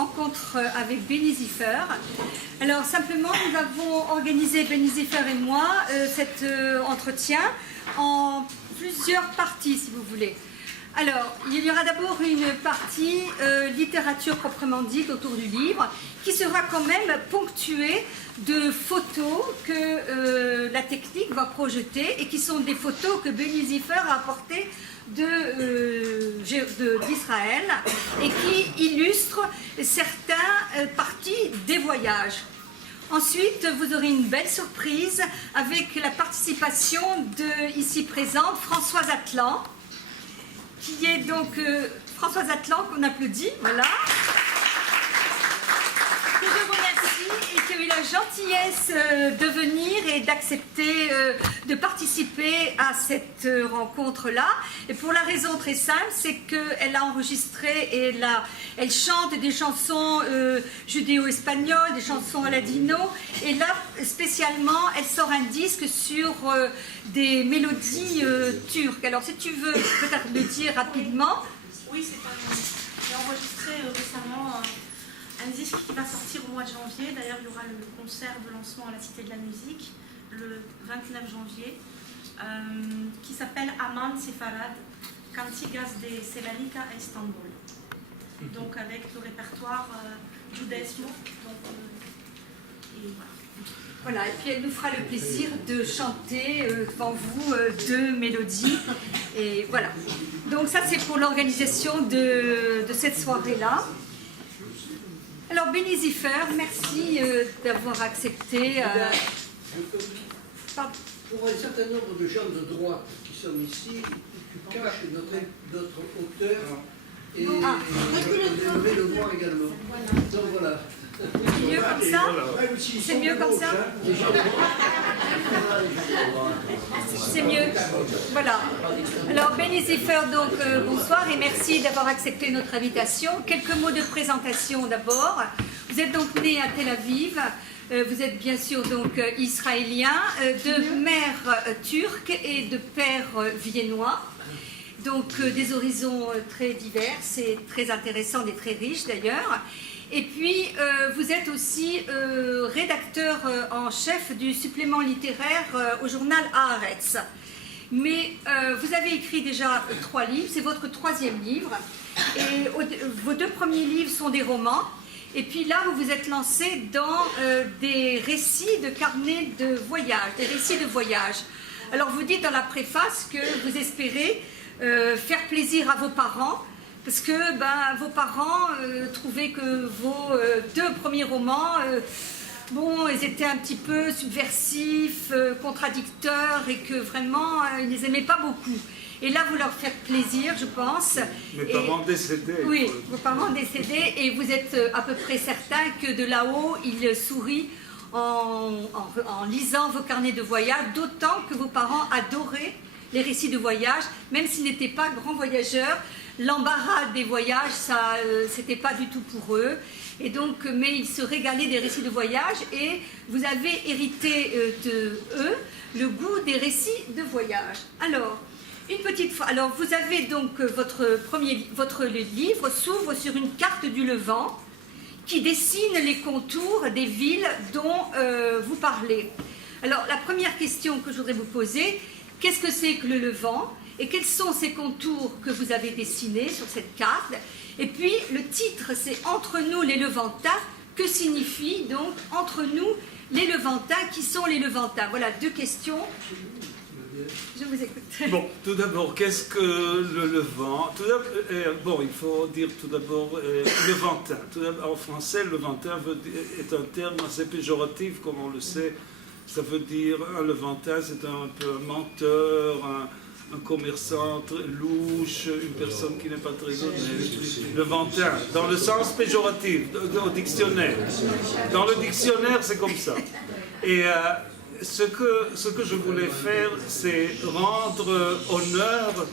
rencontre avec Béni Ziffer. Alors simplement, nous avons organisé, Béni Ziffer et moi, cet entretien en plusieurs parties, si vous voulez. Alors, il y aura d'abord une partie littérature proprement dite autour du livre, qui sera quand même ponctuée de photos que la technique va projeter et qui sont des photos que Béni Ziffer a apportées d'Israël et qui illustrent certaines parties des voyages. Ensuite, vous aurez une belle surprise avec la participation de, ici présente, Françoise Atlan, qui est donc Françoise Atlan, qu'on applaudit, voilà, que je remercie et qui a eu la gentillesse de venir et d'accepter de participer à cette rencontre-là. Et pour la raison très simple, c'est qu'elle a enregistré et elle chante des chansons judéo-espagnoles, des chansons ladino. Et là, spécialement, elle sort un disque sur des mélodies turques. Alors, si tu veux peut-être le dire rapidement. Oui, j'ai enregistré récemment un disque qui va sortir au mois de janvier. D'ailleurs, il y aura le concert de lancement à la Cité de la Musique le 29 janvier, qui s'appelle Aman Sefarad, Cantigas de Selanika à Istanbul. Donc avec le répertoire judaïsme. Et voilà. Voilà, et puis elle nous fera le plaisir de chanter devant vous deux mélodies. Et voilà. Donc ça, c'est pour l'organisation de cette soirée-là. Alors, Béni Ziffer, merci d'avoir accepté. Pour un certain nombre de gens de droite qui sont ici, tu caches notre auteur et je mets le voir également. Donc voilà. C'est mieux comme ça? C'est mieux comme ça? C'est mieux. Voilà. Alors, Béni Ziffer, donc bonsoir et merci d'avoir accepté notre invitation. Quelques mots de présentation d'abord. Vous êtes donc né à Tel Aviv. Vous êtes bien sûr donc israélien, de mère turque et de père viennois. Donc des horizons très divers et très intéressants et très riches d'ailleurs. Et puis, vous êtes aussi rédacteur en chef du supplément littéraire au journal Haaretz. Mais vous avez écrit déjà 3 livres, c'est votre 3e livre. Et vos 2 premiers livres sont des romans. Et puis là, vous vous êtes lancé dans des récits de carnets de voyage, des récits de voyage. Alors, vous dites dans la préface que vous espérez faire plaisir à vos parents, parce que vos parents trouvaient que vos 2 premiers romans, ils étaient un petit peu subversifs, contradicteurs, et que vraiment, ils ne les aimaient pas beaucoup. Et là, vous leur faites plaisir, je pense. Mes parents décédés. Oui, vos parents décédés, et vous êtes à peu près certain que de là-haut, ils sourient en lisant vos carnets de voyage, d'autant que vos parents adoraient les récits de voyage, même s'ils n'étaient pas grands voyageurs. L'embarras des voyages, ça, c'était pas du tout pour eux. Et donc, mais ils se régalaient des récits de voyage, et vous avez hérité de eux le goût des récits de voyage. Alors, une petite fois. Alors, vous avez donc votre livre s'ouvre sur une carte du Levant qui dessine les contours des villes dont vous parlez. Alors, la première question que je voudrais vous poser, qu'est-ce que c'est que le Levant et quels sont ces contours que vous avez dessinés sur cette carte? Et puis, le titre, c'est « Entre nous les Levantins ». Que signifie donc « Entre nous les Levantins ». Qui sont les Levantins? Voilà 2 questions. Je vous écoute. Bon, tout d'abord, qu'est-ce que le Levant? Il faut dire tout d'abord Levantin. En français, Levantin est un terme assez péjoratif, comme on le sait. Ça veut dire, un Levantin, c'est un peu un menteur, un commerçant louche, une personne qui n'est pas très honnête. Levantin, dans le sens péjoratif, au dictionnaire. Dans le dictionnaire, c'est comme ça. Et ce que je voulais faire, c'est rendre honneur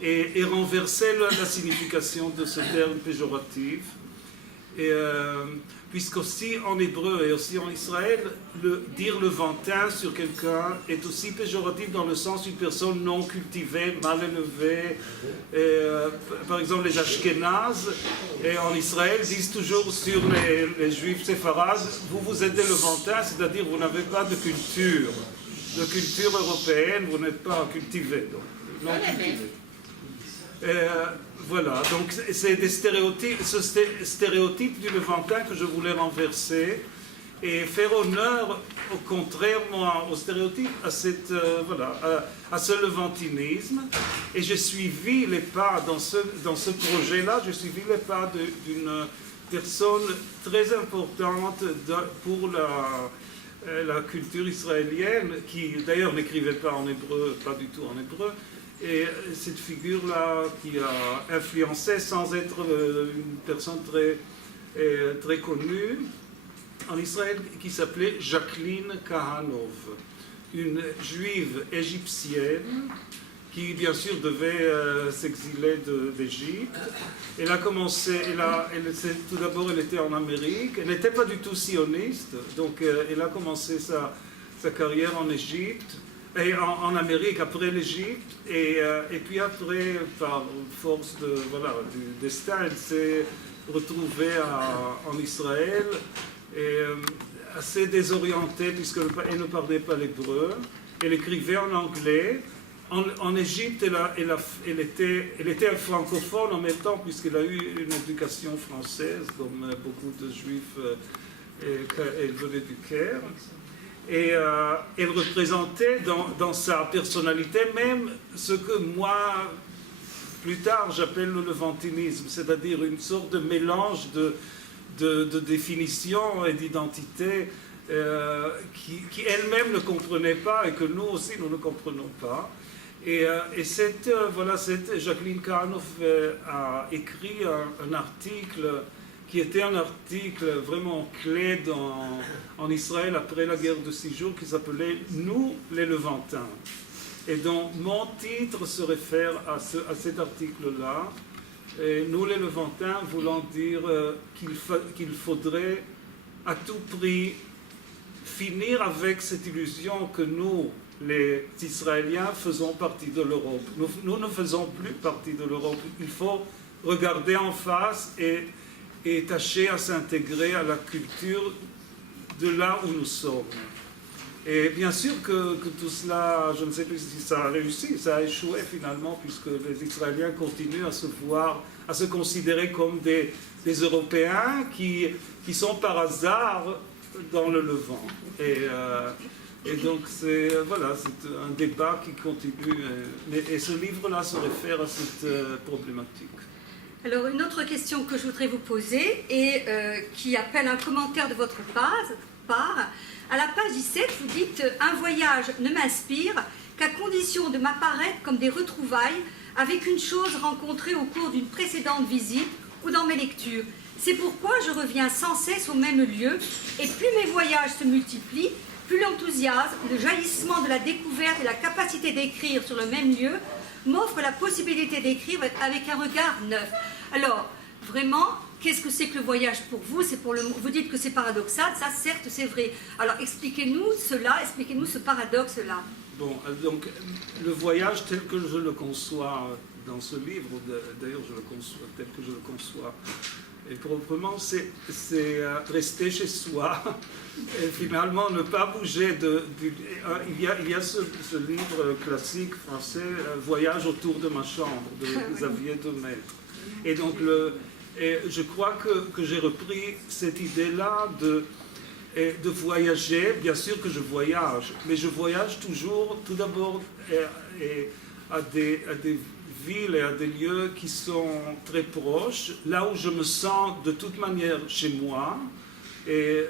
et renverser la signification de ce terme péjoratif. Et puisqu'aussi en hébreu et aussi en Israël, dire le Levantin sur quelqu'un est aussi péjoratif dans le sens d'une personne non cultivée, mal élevée. Par exemple, les Ashkénazes en Israël disent toujours sur les Juifs séfarades, vous êtes des Levantins, c'est-à-dire vous n'avez pas de culture européenne, vous n'êtes pas cultivé, donc non cultivé. Voilà, donc c'est des stéréotypes, ce stéréotype du Levantin que je voulais renverser et faire honneur, au contraire, moi, au stéréotype, à cette, à ce levantinisme. Et j'ai suivi les pas dans ce projet-là, j'ai suivi les pas d'une personne très importante pour la culture israélienne, qui d'ailleurs n'écrivait pas en hébreu, pas du tout en hébreu. Et cette figure-là qui a influencé, sans être une personne très connue, en Israël, qui s'appelait Jacqueline Kahanov, une juive égyptienne qui, bien sûr, devait s'exiler d'Égypte. Elle a commencé, tout d'abord, elle était en Amérique. Elle n'était pas du tout sioniste, donc elle a commencé sa carrière en Égypte. Et en Amérique, après l'Égypte, et puis après, par force du destin, elle s'est retrouvée en Israël, et assez désorientée, puisqu'elle ne parlait pas l'hébreu. Elle écrivait en anglais. En Égypte, elle était francophone en même temps, puisqu'elle a eu une éducation française, comme beaucoup de Juifs, elle venait du Caire. Et elle représentait dans sa personnalité même ce que moi, plus tard, j'appelle le levantinisme, c'est-à-dire une sorte de mélange de définition et d'identité qui elle-même ne comprenait pas et que nous aussi nous ne comprenons pas. Et cette Jacqueline Kahanov a écrit un article qui était un article vraiment clé en Israël après la guerre de 6 jours, qui s'appelait « Nous, les Levantins ». Et donc, mon titre se réfère à cet article-là. « Nous, les Levantins », voulant dire qu'il faudrait à tout prix finir avec cette illusion que nous, les Israéliens, faisons partie de l'Europe. Nous ne faisons plus partie de l'Europe. Il faut regarder en face et tâcher à s'intégrer à la culture de là où nous sommes. Et bien sûr que tout cela, je ne sais plus si ça a réussi, ça a échoué finalement, puisque les Israéliens continuent à se considérer comme des Européens qui sont par hasard dans le Levant. Et donc c'est un débat qui continue, et ce livre-là se réfère à cette problématique. Alors, une autre question que je voudrais vous poser et qui appelle un commentaire de votre part. À la page 17, vous dites « Un voyage ne m'inspire qu'à condition de m'apparaître comme des retrouvailles avec une chose rencontrée au cours d'une précédente visite ou dans mes lectures. C'est pourquoi je reviens sans cesse au même lieu et plus mes voyages se multiplient, plus l'enthousiasme, le jaillissement de la découverte et la capacité d'écrire sur le même lieu m'offre la possibilité d'écrire avec un regard neuf. » Alors, vraiment, qu'est-ce que c'est que le voyage pour vous? Vous dites que c'est paradoxal, ça certes c'est vrai. Alors expliquez-nous cela, expliquez-nous ce paradoxe-là. Bon, donc le voyage tel que je le conçois dans ce livre, d'ailleurs je le conçois tel que je le conçois, et proprement, c'est rester chez soi et finalement ne pas bouger. Il y a ce livre classique français, Voyage autour de ma chambre, de Xavier Demaître. Et donc, je crois que j'ai repris cette idée-là de voyager. Bien sûr que je voyage, mais je voyage toujours, tout d'abord, à des villes et à des lieux qui sont très proches, là où je me sens de toute manière chez moi, et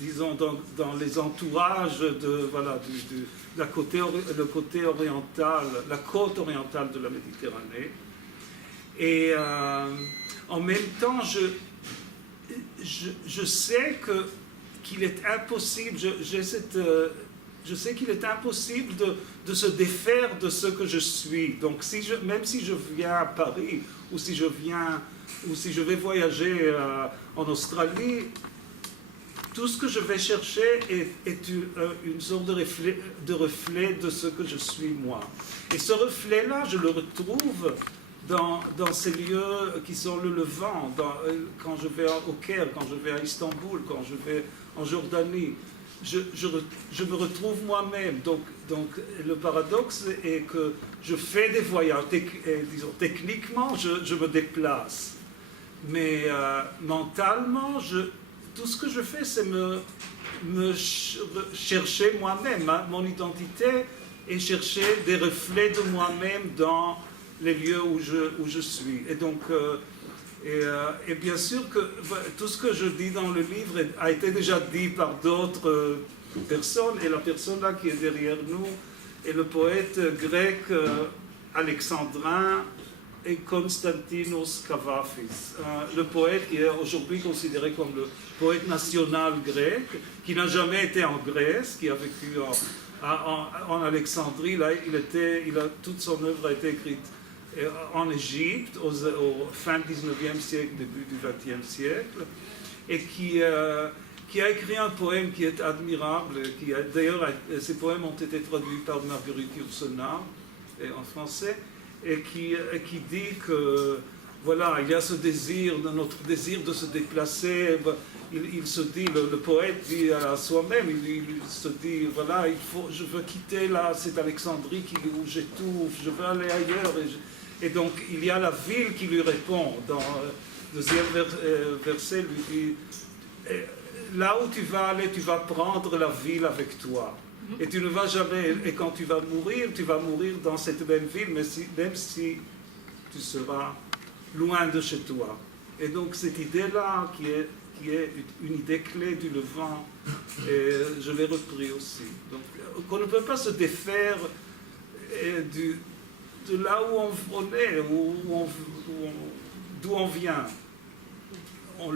disons dans les entourages de le côté oriental, la côte orientale de la Méditerranée. Et en même temps, je sais qu'il est impossible, je sais qu'il est impossible de se défaire de ce que je suis. Donc même si je viens à Paris ou si je viens ou si je vais voyager en Australie, tout ce que je vais chercher est une sorte de reflet de ce que je suis moi. Et ce reflet-là, je le retrouve dans ces lieux qui sont le Levant, quand je vais au Caire, quand je vais à Istanbul, quand je vais en Jordanie. Je me retrouve moi-même. Donc, le paradoxe est que je fais des voyages, disons, techniquement, je me déplace. Mais mentalement, tout ce que je fais, c'est me chercher moi-même, hein, mon identité, et chercher des reflets de moi-même dans les lieux où je suis. Et donc, et bien sûr que tout ce que je dis dans le livre a été déjà dit par d'autres personnes, et la personne là qui est derrière nous est le poète grec alexandrin et Konstantinos Kavafis, le poète qui est aujourd'hui considéré comme le poète national grec, qui n'a jamais été en Grèce, qui a vécu en Alexandrie. Là, toute son œuvre a été écrite en Égypte, au fin du 19e siècle, début du 20e siècle, et qui a écrit un poème qui est admirable. D'ailleurs, ces poèmes ont été traduits par Marguerite Yourcenar en français, et qui dit que voilà, il y a ce désir, notre désir de se déplacer. Il se dit, le poète dit à soi-même, il se dit, voilà, je veux quitter là, cette Alexandrie où j'étouffe, je veux aller ailleurs. Et donc, il y a la ville qui lui répond. Dans le deuxième verset, lui dit, là où tu vas aller, tu vas prendre la ville avec toi. Et tu ne vas jamais, et quand tu vas mourir dans cette même ville, même si tu seras loin de chez toi. Et donc cette idée-là, qui est une idée clé du Levant, et je l'ai repris aussi. Donc qu'on ne peut pas se défaire de là où on est, d'où on vient. On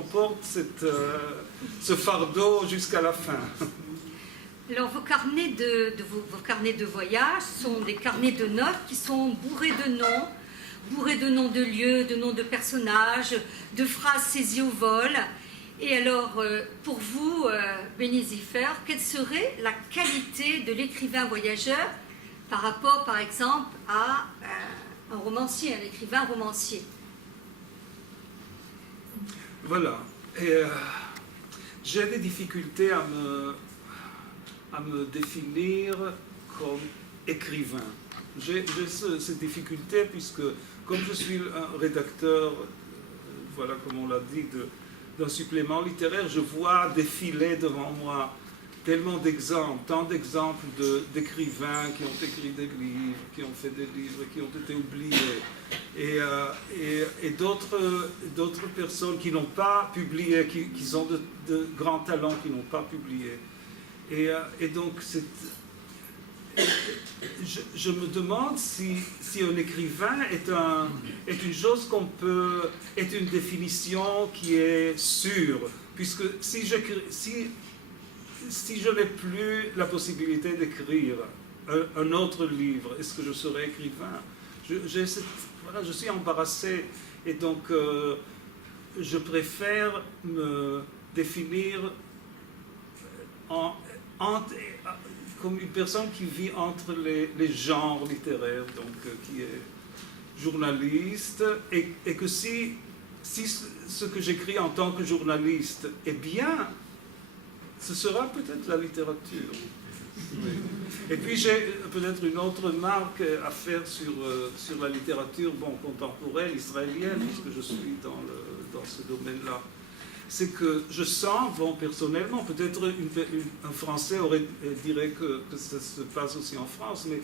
porte ce fardeau jusqu'à la fin. Alors, vos carnets de voyage sont des carnets de notes qui sont bourrés de noms de lieux, de noms de personnages, de phrases saisies au vol. Et alors, pour vous, Beni Zifer, quelle serait la qualité de l'écrivain voyageur par rapport, par exemple, à un romancier, un écrivain romancier? Voilà. Et, j'ai des difficultés à me définir comme écrivain. J'ai cette difficulté puisque, comme je suis un rédacteur, voilà comme on l'a dit, d'un supplément littéraire, je vois défiler devant moi tellement d'exemples, tant d'exemples d'écrivains qui ont écrit des livres, qui ont fait des livres, qui ont été oubliés, et d'autres personnes qui n'ont pas publié, qui ont de grands talents, qui n'ont pas publié. Et donc, je me demande si un écrivain est une chose est une définition qui est sûre, puisque si je n'ai plus la possibilité d'écrire un autre livre, est-ce que je serai écrivain? Je suis embarrassé, et donc je préfère me définir comme une personne qui vit entre les genres littéraires, donc qui est journaliste, et que si ce que j'écris en tant que journaliste est bien, ce sera peut-être la littérature. Oui. Et puis j'ai peut-être une autre marque à faire sur la littérature contemporaine israélienne, puisque je suis dans ce domaine-là. C'est que je sens, personnellement, peut-être un Français dirait que ça se passe aussi en France, mais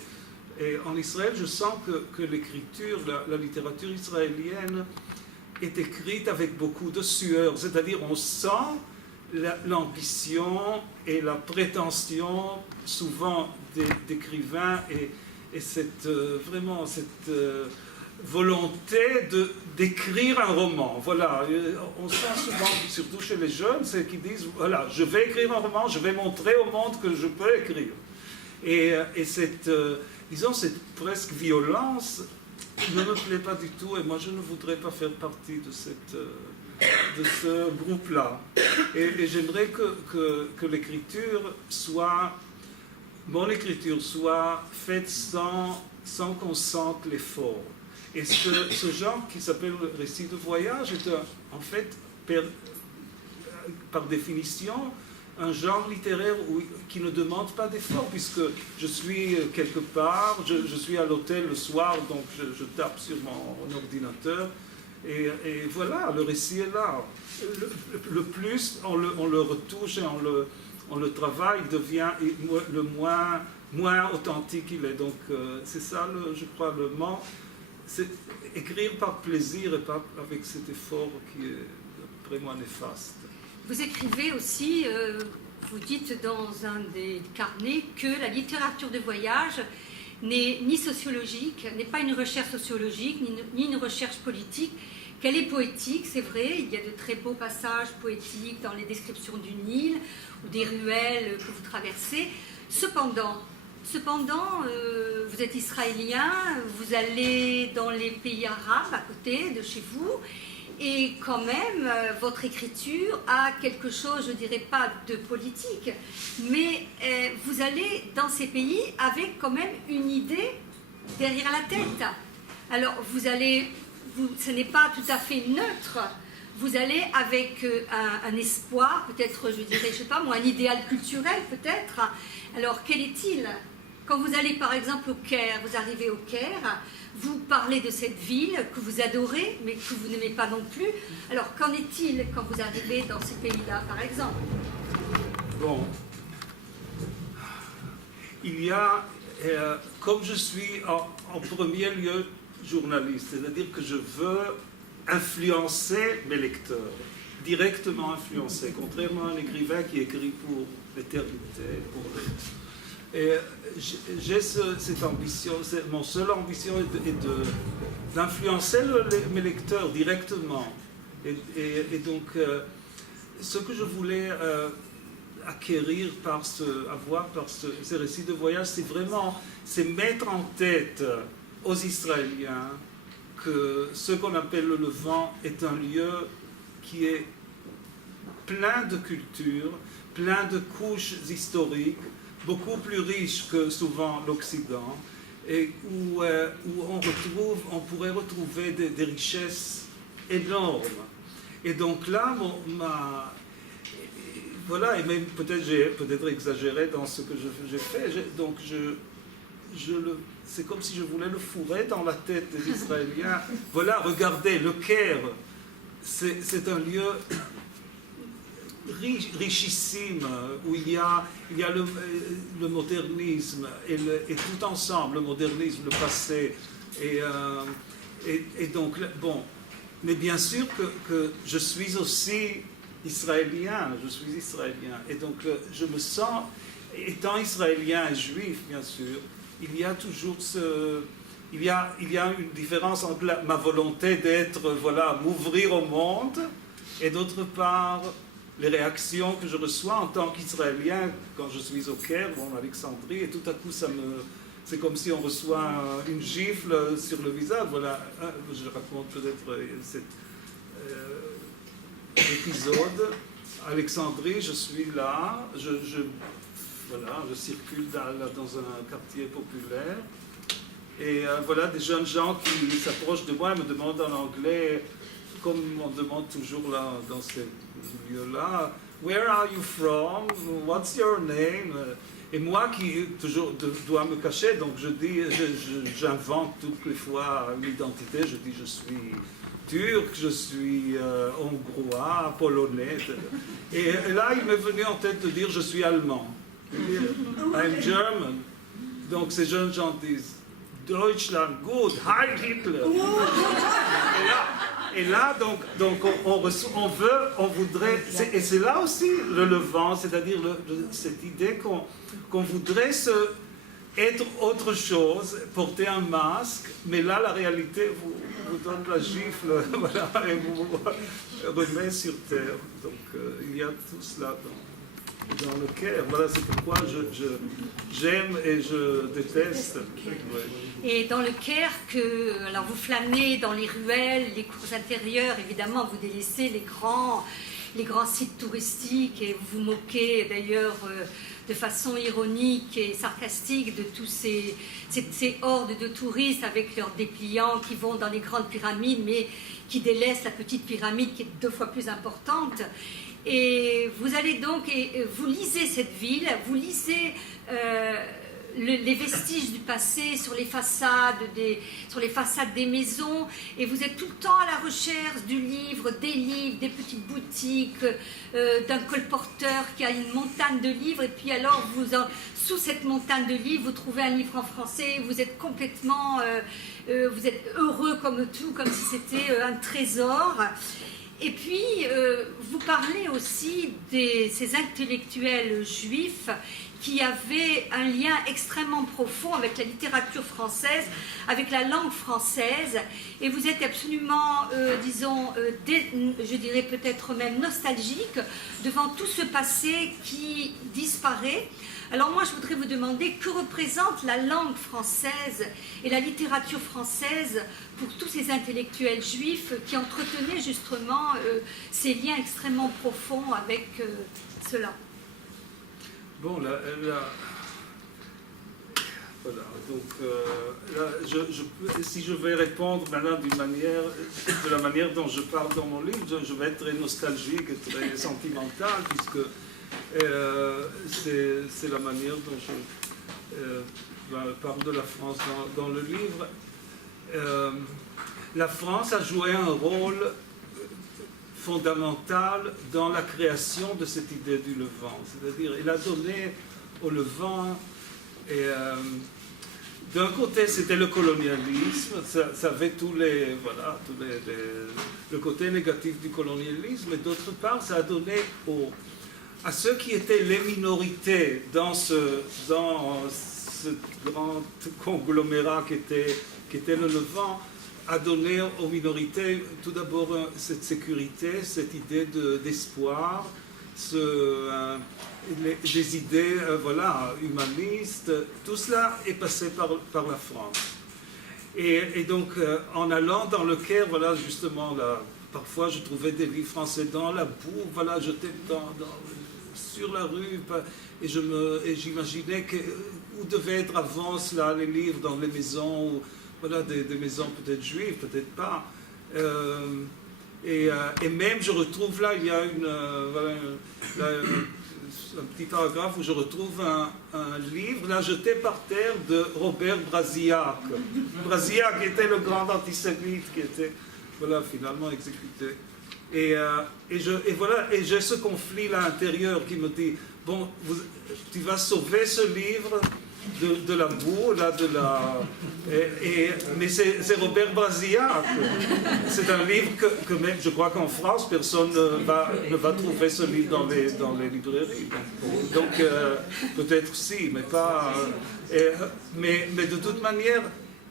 en Israël, je sens que l'écriture, la littérature israélienne est écrite avec beaucoup de sueur, c'est-à-dire on sent l'ambition et la prétention souvent d'écrivains et vraiment cette volonté d'écrire un roman. Voilà, on sent souvent, surtout chez les jeunes, c'est qu'ils disent, voilà, je vais écrire un roman, je vais montrer au monde que je peux écrire. Et cette, disons, cette presque violence ne me plaît pas du tout et moi je ne voudrais pas faire partie de ce groupe-là. Et j'aimerais que l'écriture soit, mon écriture soit faite sans qu'on sente l'effort. Et ce genre qui s'appelle le récit de voyage est en fait, par définition, un genre littéraire qui ne demande pas d'effort, puisque je suis quelque part, je suis à l'hôtel le soir, donc je tape sur mon ordinateur, et voilà, le récit est là. Le plus on le retouche et on le travaille, devient le moins authentique il est. Donc c'est ça, je crois, le mot. C'est écrire par plaisir et pas avec cet effort qui est vraiment néfaste. Vous écrivez aussi, vous dites dans un des carnets que la littérature de voyage n'est ni sociologique, n'est pas une recherche sociologique, ni une recherche politique, qu'elle est poétique, c'est vrai, il y a de très beaux passages poétiques dans les descriptions du Nil ou des ruelles que vous traversez. Cependant, vous êtes israélien, vous allez dans les pays arabes à côté de chez vous, et quand même, votre écriture a quelque chose, je ne dirais pas de politique, mais vous allez dans ces pays avec quand même une idée derrière la tête. Alors, ce n'est pas tout à fait neutre. Vous allez avec un espoir, peut-être, je dirais, je sais pas moi, un idéal culturel peut-être. Alors, quel est-il ? Quand vous allez par exemple au Caire, vous arrivez au Caire, vous parlez de cette ville que vous adorez, mais que vous n'aimez pas non plus. Alors, qu'en est-il quand vous arrivez dans ces pays-là, par exemple ? Bon, il y a, comme je suis en premier lieu journaliste, c'est-à-dire que je veux influencer mes lecteurs, directement influencer, contrairement à un écrivain qui écrit pour l'éternité, et j'ai cette ambition, mon seule ambition est d'influencer mes lecteurs directement. Et donc, ce que je voulais acquérir avoir par ces récits de voyage, c'est mettre en tête aux Israéliens que ce qu'on appelle le Levant est un lieu qui est plein de culture, plein de couches historiques, beaucoup plus riche que souvent l'Occident, et où on pourrait retrouver des richesses énormes. Et donc là, voilà, et même peut-être j'ai exagéré dans ce que j'ai fait, donc c'est comme si je voulais le fourrer dans la tête des Israéliens. Voilà, regardez, le Caire, c'est un lieu richissime, où il y a le modernisme et tout ensemble, le modernisme, le passé, et donc, bon, mais bien sûr que je suis aussi israélien, et donc je me sens, étant israélien et juif, bien sûr, il y a toujours il y a une différence entre ma volonté d'être, voilà, m'ouvrir au monde, et d'autre part, les réactions que je reçois en tant qu'Israélien quand je suis au Caire ou en Alexandrie, et tout à coup c'est comme si on reçoit une gifle sur le visage. Voilà, je raconte peut-être cet épisode. Alexandrie, je suis là, voilà, je circule dans un quartier populaire, et voilà des jeunes gens qui s'approchent de moi et me demandent en anglais, comme on demande toujours là dans ces lieux-là, where are you from? What's your name? Et moi qui toujours dois me cacher, donc j'invente toutes les fois une identité, je dis je suis turc, je suis hongrois, polonais, et là il m'est venu en tête de dire je suis allemand. I'm German. Donc ces jeunes gens disent Deutschland, good, Heil Hitler. Et là, donc on voudrait, et c'est là aussi le Levant, c'est-à-dire cette idée qu'on voudrait être autre chose, porter un masque, mais là la réalité vous donne la gifle, voilà, et vous remet sur terre. Donc il y a tout cela. dans le Caire. Voilà, c'est pourquoi j'aime et je déteste. Ouais. Et dans le Caire, alors vous flânez dans les ruelles, les cours intérieures, évidemment, vous délaissez les grands sites touristiques et vous vous moquez d'ailleurs de façon ironique et sarcastique de tous ces hordes de touristes avec leurs dépliants qui vont dans les grandes pyramides mais qui délaissent la petite pyramide qui est 2 fois plus importante. Et vous allez donc, et vous lisez cette ville, vous lisez les vestiges du passé sur les façades des maisons, et vous êtes tout le temps à la recherche du livre, des petites boutiques, d'un colporteur qui a une montagne de livres, et puis alors sous cette montagne de livres, vous trouvez un livre en français, vous êtes complètement, vous êtes heureux comme tout, comme si c'était un trésor. Et puis, vous parlez aussi de ces intellectuels juifs qui avaient un lien extrêmement profond avec la littérature française, avec la langue française, et vous êtes absolument, je dirais peut-être même nostalgique devant tout ce passé qui disparaît. Alors moi, je voudrais vous demander que représente la langue française et la littérature française pour tous ces intellectuels juifs qui entretenaient justement ces liens extrêmement profonds avec cela. Bon, voilà, donc si je vais répondre maintenant de la manière dont je parle dans mon livre, je vais être très nostalgique et très sentimental, puisque c'est la manière dont je parle de la France dans le livre. La France a joué un rôle fondamental dans la création de cette idée du Levant. C'est-à-dire, il a donné au Levant, et d'un côté c'était le colonialisme, ça avait le côté négatif du colonialisme, et d'autre part ça a donné à ceux qui étaient les minorités dans ce grand conglomérat qui était le Levant, a donné aux minorités tout d'abord cette sécurité, cette idée d'espoir, des idées humanistes. Tout cela est passé par la France. Et donc, en allant dans le Caire, voilà, justement, là, parfois je trouvais des livres français dans la boue, voilà, jetés sur la rue, et j'imaginais où devaient être avant cela les livres dans les maisons, ou, voilà, des maisons peut-être juives, peut-être pas. Et même, je retrouve là, il y a un petit paragraphe où je retrouve un livre, là, jeté par terre, de Robert Brasillac. Brasillac était le grand antisémite qui était, voilà, finalement exécuté. Et j'ai ce conflit là intérieur qui me dit, bon, tu vas sauver ce livre de la boue, là, mais c'est Robert Brasillac. C'est un livre que même, je crois qu'en France, personne ne va trouver ce livre dans les librairies. Donc peut-être si, mais pas... mais de toute manière,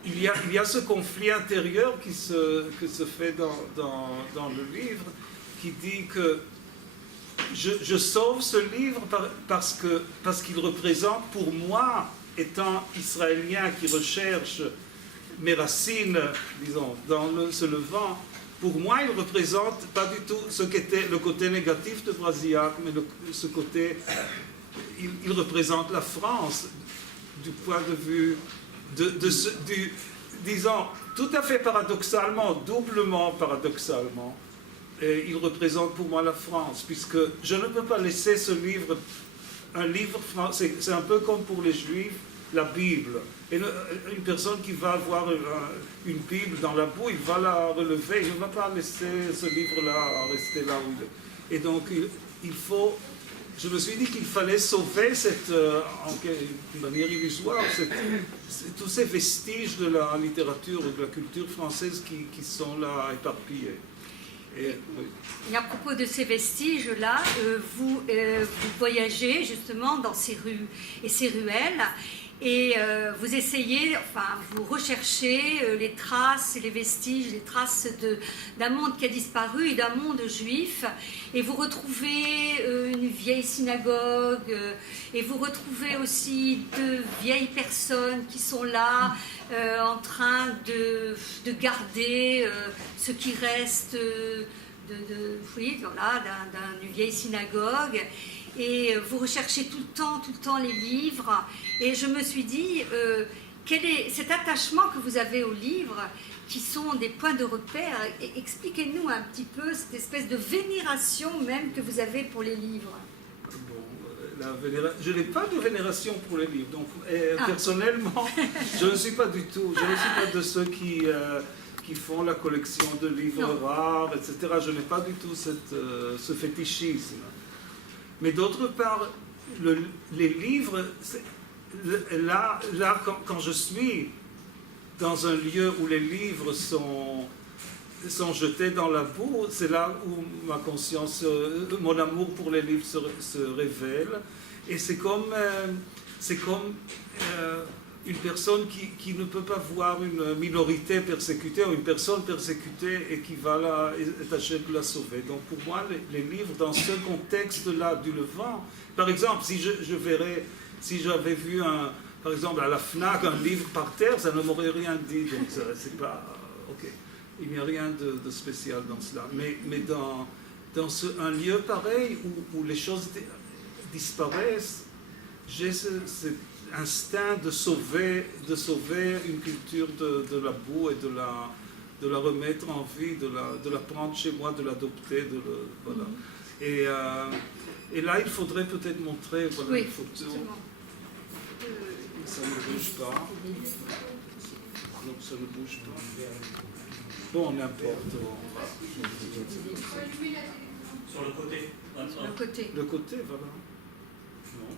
il y a ce conflit intérieur que se fait dans le livre, qui dit que je sauve ce livre parce qu'il représente pour moi, étant israélien qui recherche mes racines, disons, dans ce Levant, pour moi, il ne représente pas du tout ce qu'était le côté négatif de Brasillac, mais ce côté, il représente la France du point de vue disons, tout à fait paradoxalement, doublement paradoxalement, et il représente pour moi la France, puisque je ne peux pas laisser ce livre, un livre français, c'est un peu comme pour les Juifs, la Bible. Et une personne qui va avoir une Bible dans la boue, il va la relever, il ne va pas laisser ce livre-là rester là où il est. Et donc, je me suis dit qu'il fallait sauver en manière illusoire, tous ces vestiges de la littérature et de la culture française qui sont là éparpillés. Et à propos de ces vestiges-là, vous voyagez justement dans ces rues et ces ruelles, et vous essayez, vous recherchez les traces, les vestiges, les traces d'un monde qui a disparu et d'un monde juif, et vous retrouvez une vieille synagogue, et vous retrouvez aussi de vieilles personnes qui sont là en train de garder ce qui reste d'une vieille synagogue. Et vous recherchez tout le temps les livres. Et je me suis dit, quel est cet attachement que vous avez aux livres, qui sont des points de repère? Expliquez-nous un petit peu cette espèce de vénération même que vous avez pour les livres. Je n'ai pas de vénération pour les livres. Donc, personnellement, je ne suis pas du tout. Je ne suis pas de ceux qui font la collection de livres rares, etc. Je n'ai pas du tout ce fétichisme. Mais d'autre part, les livres, là quand je suis dans un lieu où les livres sont jetés dans la boue, c'est là où ma conscience, mon amour pour les livres se révèle. Et c'est comme une personne qui ne peut pas voir une minorité persécutée ou une personne persécutée et qui va tâcher de la sauver. Donc pour moi, les livres, dans ce contexte-là du Levant, par exemple, si j'avais vu par exemple à la FNAC un livre par terre, ça ne m'aurait rien dit. Donc c'est pas... Ok, il n'y a rien de spécial dans cela. Mais dans un lieu pareil où les choses disparaissent, j'ai cet instinct de sauver une culture de la boue et de la remettre en vie, de la prendre chez moi, de l'adopter, voilà. Et là, il faudrait peut-être montrer une photo. Ça ne bouge pas. Donc ça ne bouge pas. Bon, n'importe. Sur le côté. Le côté, voilà. Non.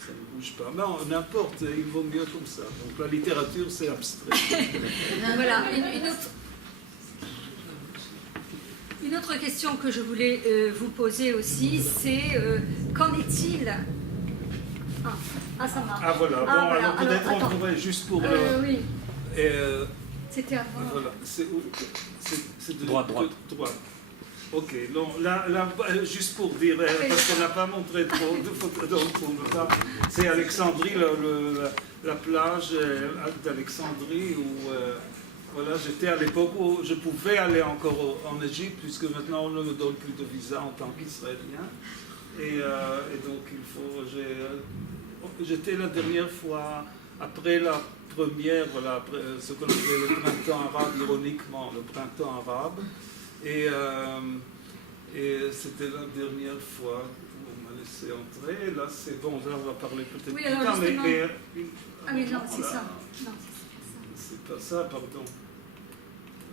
Ça ne bouge pas. Non, n'importe, il vaut mieux comme ça. Donc la littérature, c'est abstrait. Voilà, une autre question que je voulais vous poser aussi, c'est qu'en est-il... ça marche. Ah voilà, alors peut-être on pourrait juste pour le... Oui. C'était avant. Voilà, c'est où? C'est de droite. Ok, donc là, juste pour dire, parce qu'on n'a pas montré trop de photos, donc c'est Alexandrie, la plage d'Alexandrie où voilà, j'étais à l'époque où je pouvais aller encore en Égypte, puisque maintenant on ne me donne plus de visa en tant qu'Israélien. Et donc j'étais la dernière fois, après la première, voilà, après ce qu'on appelait le printemps arabe, ironiquement, le printemps arabe. Et c'était la dernière fois où on m'a laissé entrer. Là, c'est bon, là, on va parler peut-être plus tard. Mais non, c'est ça. Non, c'est pas ça, pardon.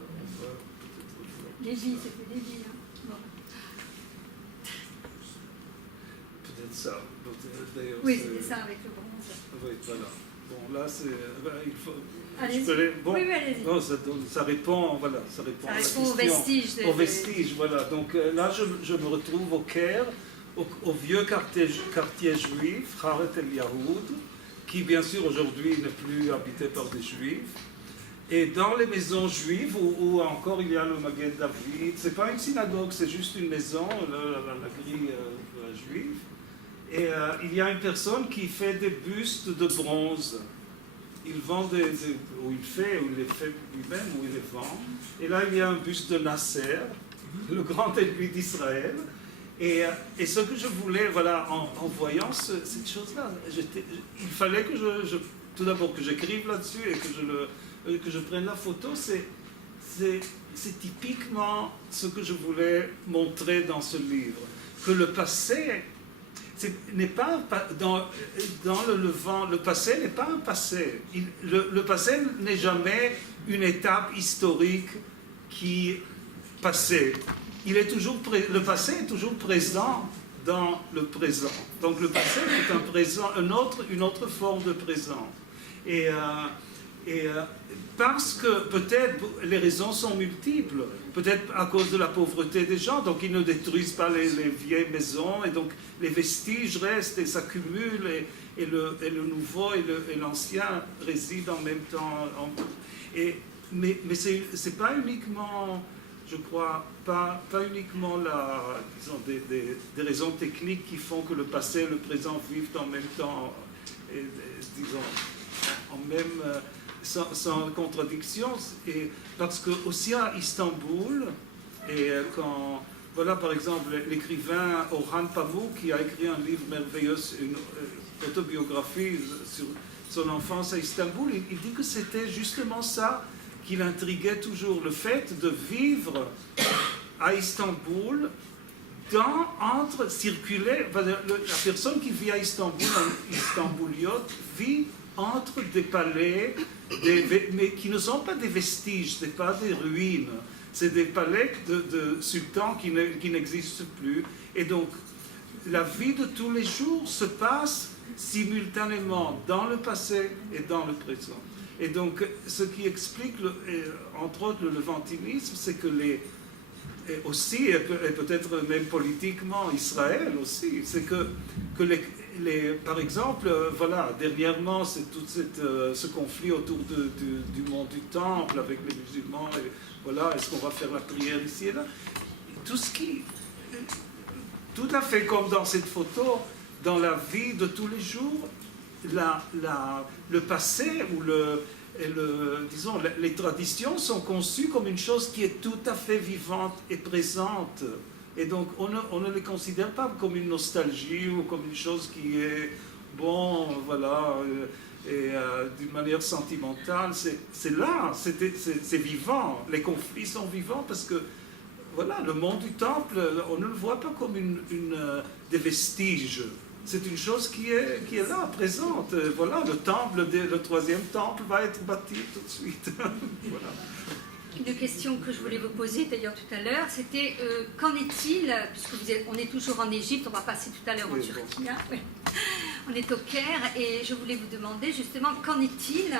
On va peut-être... Lévi, c'était Lévi. Bon. Peut-être ça. D'ailleurs, oui, c'était ça avec le bronze. Oui, voilà. Bon, là, c'est... il faut... Bon, oui, allez-y. Bon, ça répond, voilà, ça répond à la question. Aux vestiges. Aux vestiges, voilà. Donc là, je me retrouve au Caire, au vieux quartier juif, Haret El Yahoud, qui bien sûr aujourd'hui n'est plus habité par des juifs. Et dans les maisons juives, où encore il y a le Magen David, c'est pas une synagogue, c'est juste une maison, la grille juive. Et il y a une personne qui fait des bustes de bronze. Il vend ou il les fait lui-même, ou il les vend. Et là, il y a un buste de Nasser, le grand ennemi d'Israël. Et ce que je voulais, voilà, en voyant cette chose-là, il fallait que tout d'abord que j'écrive là-dessus et que je prenne la photo. C'est typiquement ce que je voulais montrer dans ce livre. Que le passé n'est pas dans le Levant, le passé n'est pas un passé. Le passé n'est jamais une étape historique qui passait. Le passé est toujours présent dans le présent. Donc le passé est un présent, une autre forme de présent. Et parce que peut-être les raisons sont multiples, peut-être à cause de la pauvreté des gens, donc ils ne détruisent pas les vieilles maisons, et donc les vestiges restent et s'accumulent, et le nouveau et l'ancien résident en même temps. Mais c'est pas uniquement je crois, pas uniquement disons, des raisons techniques qui font que le passé et le présent vivent en même temps, disons, sans contradiction, et parce que aussi à Istanbul, et quand, voilà par exemple l'écrivain Orhan Pamuk qui a écrit un livre merveilleux, une autobiographie sur son enfance à Istanbul, il dit que c'était justement ça qui l'intriguait toujours, le fait de vivre à Istanbul, circuler, la personne qui vit à Istanbul, un Istanbuliote, vit entre des palais, mais qui ne sont pas des vestiges, ce n'est pas des ruines, c'est des palais de sultans qui n'existent plus. Et donc, la vie de tous les jours se passe simultanément dans le passé et dans le présent. Et donc, ce qui explique, entre autres, le levantinisme, c'est que aussi, et peut-être même politiquement, Israël aussi, c'est que par exemple, voilà, dernièrement, c'est tout ce conflit autour du mont du Temple avec les musulmans, et voilà, est-ce qu'on va faire la prière ici et là? Tout à fait comme dans cette photo, dans la vie de tous les jours, le passé ou disons, les traditions sont conçues comme une chose qui est tout à fait vivante et présente. Et donc, on ne les considère pas comme une nostalgie ou comme une chose qui est, bon, voilà, et d'une manière sentimentale. C'est là, c'est vivant. Les conflits sont vivants parce que, voilà, le mont du Temple, on ne le voit pas comme des vestiges. C'est une chose qui est là, présente. Voilà, le troisième temple va être bâti tout de suite. Voilà. Une question que je voulais vous poser d'ailleurs tout à l'heure, c'était qu'en est-il, puisque on est toujours en Égypte, on va passer tout à l'heure en Turquie, hein, oui. On est au Caire, et je voulais vous demander justement qu'en est-il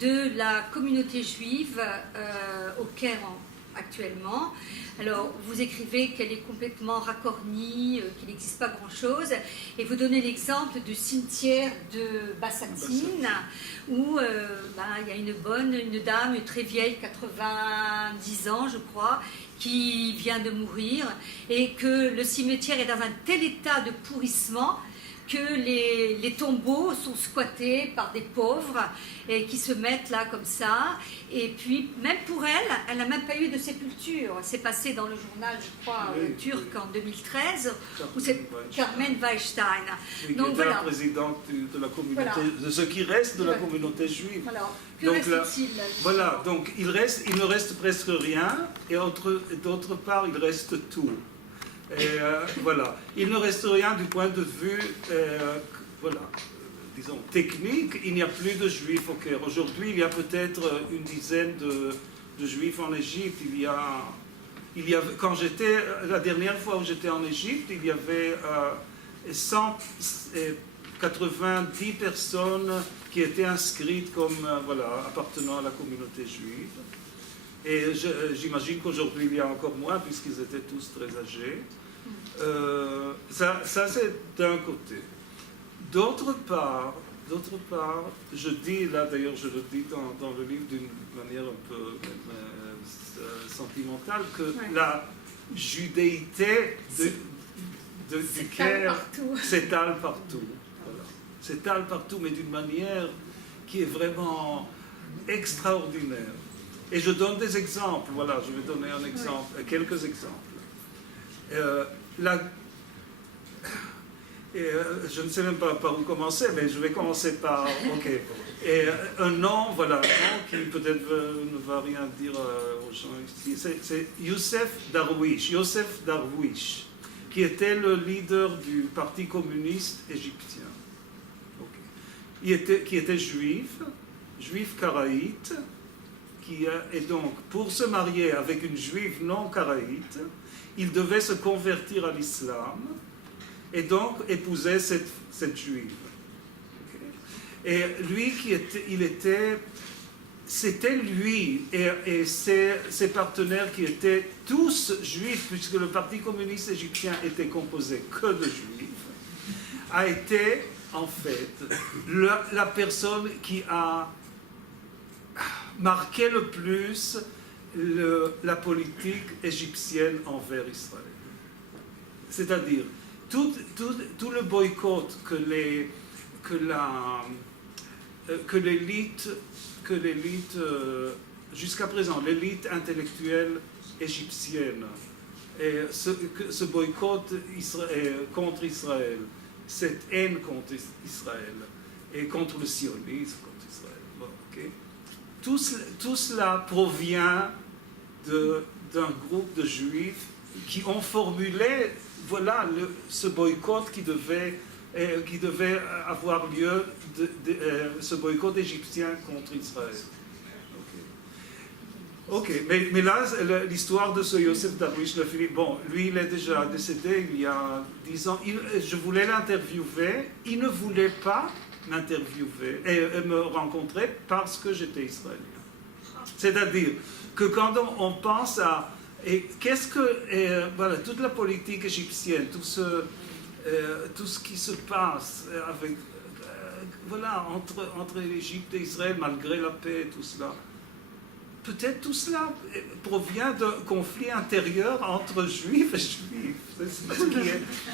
de la communauté juive au Caire actuellement. Alors, vous écrivez qu'elle est complètement racornie, qu'il n'existe pas grand-chose, et vous donnez l'exemple du cimetière de Bassatine, où il y a une dame, très vieille, 90 ans, je crois, qui vient de mourir, et que le cimetière est dans un tel état de pourrissement que les tombeaux sont squattés par des pauvres et qui se mettent là comme ça. Et puis, même pour elle n'a même pas eu de sépulture. C'est passé dans le journal, je crois, turc en 2013, où c'est Carmen Weinstein. Oui, donc, qui était la présidente de la communauté, de ce qui reste de la communauté juive. Voilà. Que reste-t-il là, voilà, donc il ne reste presque rien, et d'autre part, il reste tout. Et voilà, il ne reste rien du point de vue, disons, technique. Il n'y a plus de juifs au Caire. Aujourd'hui, il y a peut-être une dizaine de juifs en Égypte. La dernière fois où j'étais en Égypte, il y avait 190 personnes qui étaient inscrites comme appartenant à la communauté juive. Et j'imagine qu'aujourd'hui, il y a encore moins, puisqu'ils étaient tous très âgés. Ça c'est d'un côté. D'autre part, je dis, là d'ailleurs je le dis dans le livre d'une manière un peu sentimentale, que la judéité du Caire s'étale partout. Voilà. S'étale partout, mais d'une manière qui est vraiment extraordinaire. Et je donne des exemples, voilà, je vais donner un exemple, quelques exemples. Je ne sais même pas par où commencer, mais je vais commencer par, et un nom, qui peut-être ne va rien dire aux gens ici, c'est Youssef Darwish, qui était le leader du Parti communiste égyptien, qui était juif karaïte, et donc, pour se marier avec une juive non karaïte, il devait se convertir à l'islam et donc épouser cette juive. Et lui, c'était lui et ses partenaires qui étaient tous juifs, puisque le Parti communiste égyptien était composé que de juifs, a été en fait la personne qui a marqué le plus la politique égyptienne envers Israël. C'est-à-dire, tout le boycott que l'élite, jusqu'à présent, l'élite intellectuelle égyptienne, et ce boycott contre Israël, cette haine contre Israël et contre le sionisme contre Israël, bon, okay. Tout cela provient d'un groupe de juifs qui ont formulé ce boycott qui devait avoir lieu, ce boycott égyptien contre Israël. Ok, mais là, l'histoire de ce Yosef Darwish, bon, lui, il est déjà décédé il y a 10 ans. Je voulais l'interviewer, il ne voulait pas m'interviewer et me rencontrer parce que j'étais israélien. C'est-à-dire que quand on pense à... Et qu'est-ce que... voilà, toute la politique égyptienne, tout ce qui se passe avec... voilà, entre l'Égypte et Israël, malgré la paix et tout cela... Peut-être tout cela provient d'un conflit intérieur entre juifs et juifs.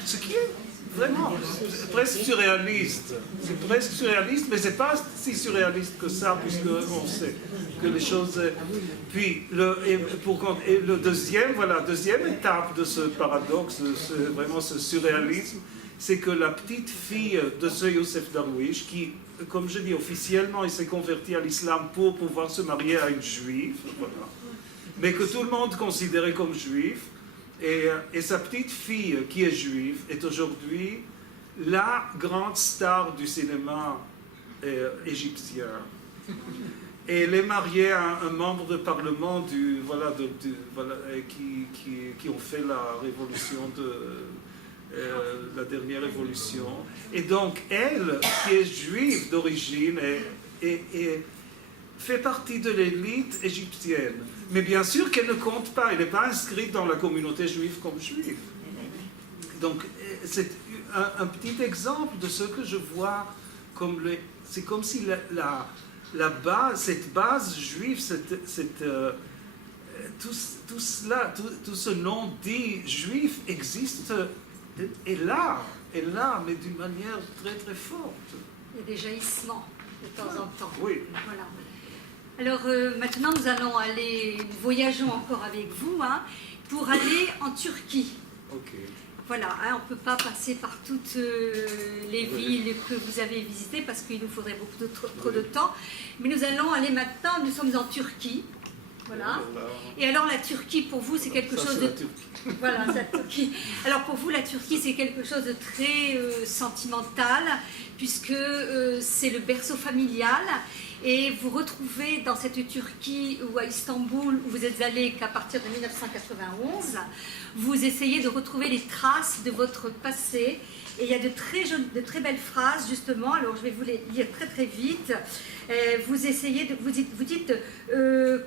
Ce qui est vraiment presque surréaliste. C'est presque surréaliste, mais ce n'est pas si surréaliste que ça, puisqu'on sait que les choses... Puis, deuxième étape de ce paradoxe, vraiment ce surréalisme, c'est que la petite fille de ce Yosef Darwish, qui, comme je dis, officiellement, il s'est converti à l'islam pour pouvoir se marier à une juive, voilà, mais que tout le monde considérait comme juif, et sa petite fille, qui est juive, est aujourd'hui la grande star du cinéma égyptien. Et elle est mariée à un membre de parlement qui ont fait la révolution la dernière révolution. Et donc, elle, qui est juive d'origine, fait partie de l'élite égyptienne. Mais bien sûr qu'elle ne compte pas, elle n'est pas inscrite dans la communauté juive comme juive. Donc, c'est un petit exemple de ce que je vois comme c'est comme si la base, cette base juive, tout ce nom dit juif existe. Et là, mais d'une manière très très forte. Il y a des jaillissements de temps en temps. Oui. Voilà. Alors maintenant, nous voyageons encore avec vous, pour aller en Turquie. Ok. Voilà, on ne peut pas passer par toutes les villes que vous avez visitées parce qu'il nous faudrait beaucoup trop de temps. Mais nous allons aller maintenant, nous sommes en Turquie. Voilà. Et alors la Turquie, pour vous, c'est quelque chose de... Voilà, la Turquie. Alors pour vous, la Turquie, c'est quelque chose de très sentimental, puisque c'est le berceau familial. Et vous retrouvez dans cette Turquie ou à Istanbul, où vous êtes allé qu'à partir de 1991, vous essayez de retrouver les traces de votre passé. Et il y a de très belles phrases, justement. Alors, je vais vous les lire très très vite. Vous dites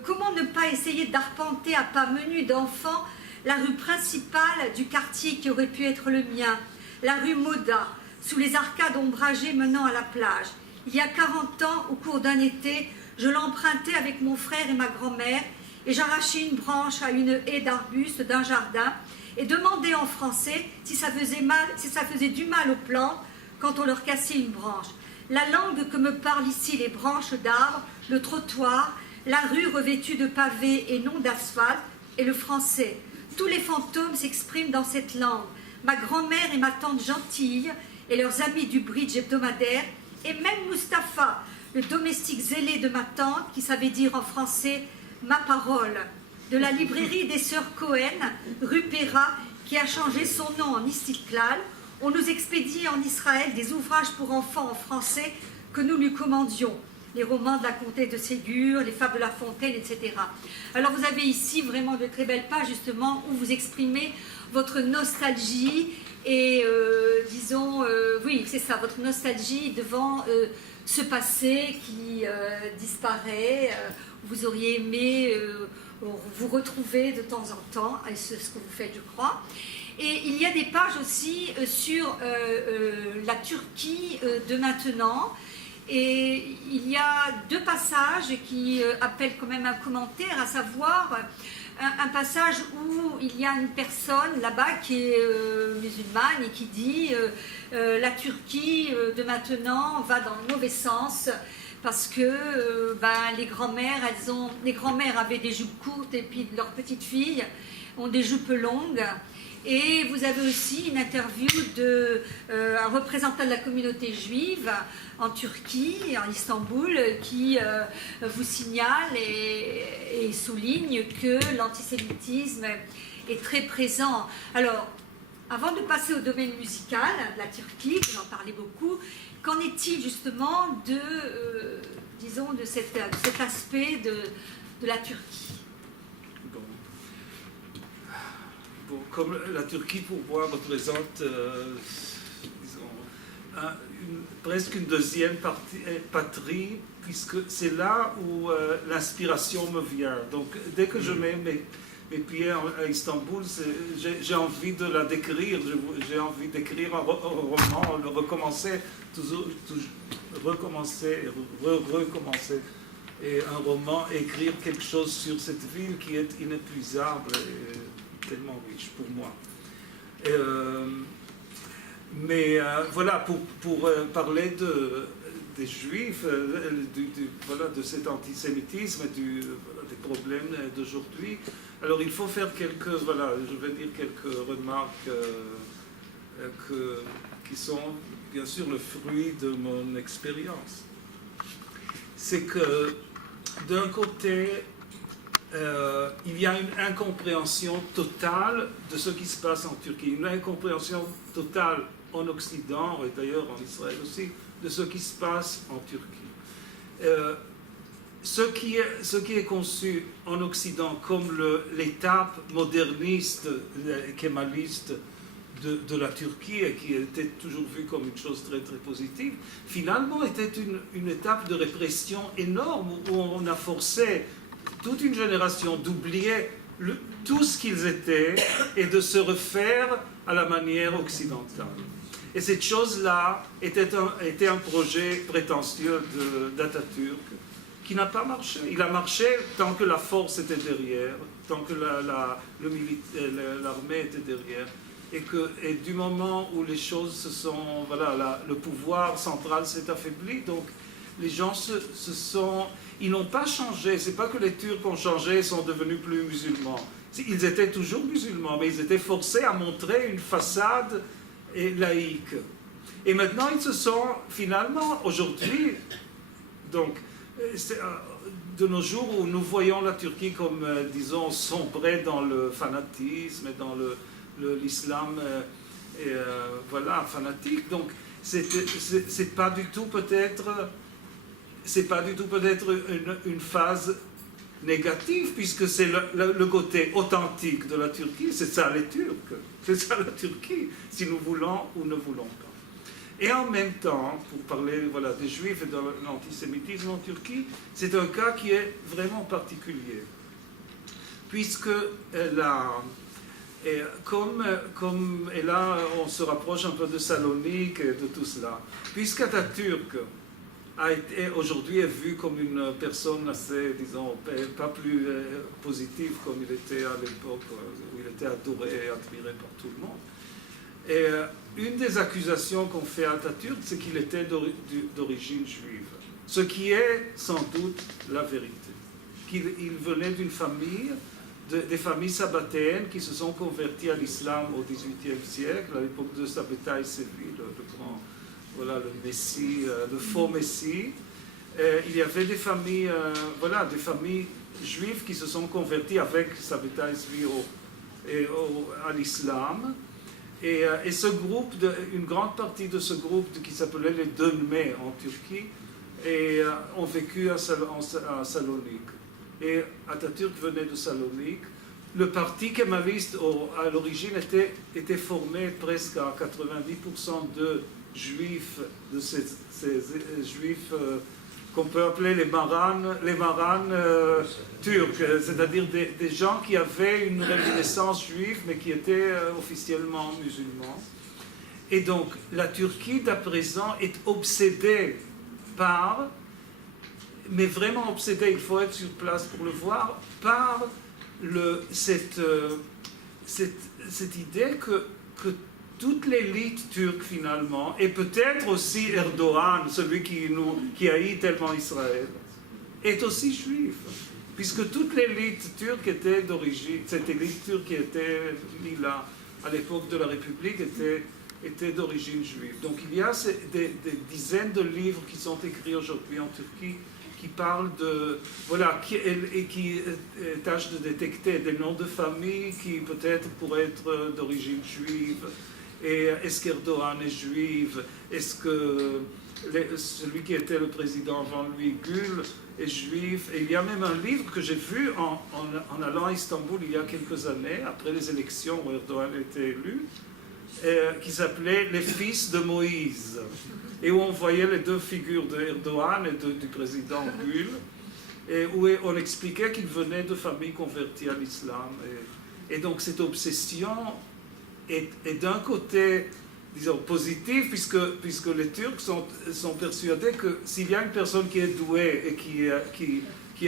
comment ne pas essayer d'arpenter à pas menus d'enfants la rue principale du quartier qui aurait pu être le mien, la rue Moda, sous les arcades ombragées menant à la plage. Il y a 40 ans, au cours d'un été, je l'empruntais avec mon frère et ma grand-mère et j'arrachais une branche à une haie d'arbustes d'un jardin et demandais en français si ça faisait du mal aux plantes quand on leur cassait une branche. La langue que me parlent ici les branches d'arbres, le trottoir, la rue revêtue de pavés et non d'asphalte, et le français. Tous les fantômes s'expriment dans cette langue. Ma grand-mère et ma tante Gentille et leurs amis du bridge hebdomadaire, et même Mustapha, le domestique zélé de ma tante, qui savait dire en français « ma parole », de la librairie des sœurs Cohen, rue Péra, qui a changé son nom en Istiklal. On nous expédiait en Israël des ouvrages pour enfants en français que nous lui commandions. Les romans de la comtesse de Ségur, les fables de La Fontaine, etc. Alors vous avez ici vraiment de très belles pages justement où vous exprimez votre nostalgie et oui c'est ça, votre nostalgie devant ce passé qui disparaît, vous auriez aimé vous retrouver de temps en temps, et c'est ce que vous faites je crois. Et il y a des pages aussi sur la Turquie de maintenant. Et il y a deux passages qui appellent quand même un commentaire, à savoir un passage où il y a une personne là-bas qui est musulmane et qui dit la Turquie de maintenant va dans le mauvais sens parce que les grands-mères avaient des jupes courtes et puis leurs petites filles ont des jupes longues. Et vous avez aussi une interview d'un représentant de la communauté juive en Turquie, en Istanbul, qui vous signale et souligne que l'antisémitisme est très présent. Alors, avant de passer au domaine musical de la Turquie, vous en parlez beaucoup, qu'en est-il justement de cet aspect de la Turquie ? Bon, comme la Turquie, pour moi, représente presque une deuxième patrie, puisque c'est là où l'inspiration me vient. Donc, dès que je mets mes pieds à Istanbul, j'ai envie de la décrire, j'ai envie d'écrire un roman, le recommencer, recommencer, et un roman, écrire quelque chose sur cette ville qui est inépuisable et tellement riche pour moi. Mais voilà, pour parler des Juifs, de cet antisémitisme et des problèmes d'aujourd'hui, alors il faut faire quelques remarques qui sont bien sûr le fruit de mon expérience. C'est que d'un côté, il y a une incompréhension totale de ce qui se passe en Turquie, une incompréhension totale en Occident, et d'ailleurs en Israël aussi, de ce qui se passe en Turquie. Ce qui est conçu en Occident comme l'étape moderniste, kémaliste de la Turquie, et qui était toujours vue comme une chose très très positive, finalement était une étape de répression énorme où on a forcé toute une génération d'oublier tout ce qu'ils étaient et de se refaire à la manière occidentale. Et cette chose-là était un projet prétentieux d'Atatürk qui n'a pas marché. Il a marché tant que la force était derrière, tant que l'armée était derrière. Et du moment où les choses se sont... le pouvoir central s'est affaibli, donc les gens ils n'ont pas changé. C'est pas que les Turcs ont changé et sont devenus plus musulmans. Ils étaient toujours musulmans, mais ils étaient forcés à montrer une façade laïque. Et maintenant, ils se sont finalement, aujourd'hui, donc, de nos jours où nous voyons la Turquie comme, disons, sombrer dans le fanatisme et dans l'islam, fanatique. Donc, c'est pas du tout peut-être une phase négative, puisque c'est le côté authentique de la Turquie, c'est ça les Turcs, c'est ça la Turquie, si nous voulons ou ne voulons pas. Et en même temps, pour parler des Juifs et de l'antisémitisme en Turquie, c'est un cas qui est vraiment particulier, puisque et là on se rapproche un peu de Salonique et de tout cela, puisqu'Atatürk aujourd'hui est vu comme une personne assez, disons, pas plus positive comme il était à l'époque où il était adoré et admiré par tout le monde. Et une des accusations qu'on fait à Atatürk, c'est qu'il était d'origine juive, ce qui est sans doute la vérité. Qu'il venait d'une famille, des familles sabbatéennes qui se sont converties à l'islam au XVIIIe siècle, à l'époque de Sabbatai Sevi, le Messie, le faux Messie. Il y avait des familles, des familles juives qui se sont converties avec Sabbatai Sevi à l'islam. Et ce groupe, une grande partie de ce groupe qui s'appelait les Dönme en Turquie, ont vécu à Salonique. Et Atatürk venait de Salonique. Le parti kémaliste à l'origine était formé presque à 90% de juifs, de ces juifs qu'on peut appeler les maranes turcs, c'est-à-dire des gens qui avaient une naissance juive mais qui étaient officiellement musulmans. Et donc la Turquie d'à présent est obsédée par, mais vraiment obsédé, il faut être sur place pour le voir, par cette idée que toute l'élite turque finalement, et peut-être aussi Erdogan, celui qui haït tellement Israël, est aussi juif. Puisque toute l'élite turque était d'origine, cette élite turque qui était mise là à l'époque de la République était d'origine juive. Donc il y a des dizaines de livres qui sont écrits aujourd'hui en Turquie qui parlent de, voilà, qui tâchent de détecter des noms de famille qui peut-être pourraient être d'origine juive. Et est-ce qu'Erdogan est juif? Est-ce que celui qui était le président avant lui, Gül, est juif? Et il y a même un livre que j'ai vu en allant à Istanbul il y a quelques années, après les élections où Erdogan était élu, qui s'appelait « Les fils de Moïse », et où on voyait les deux figures de Erdogan et du président Gül, et où on expliquait qu'ils venaient de familles converties à l'islam. Et donc cette obsession est d'un côté, disons, positif, puisque les Turcs sont persuadés que s'il y a une personne qui est douée et qui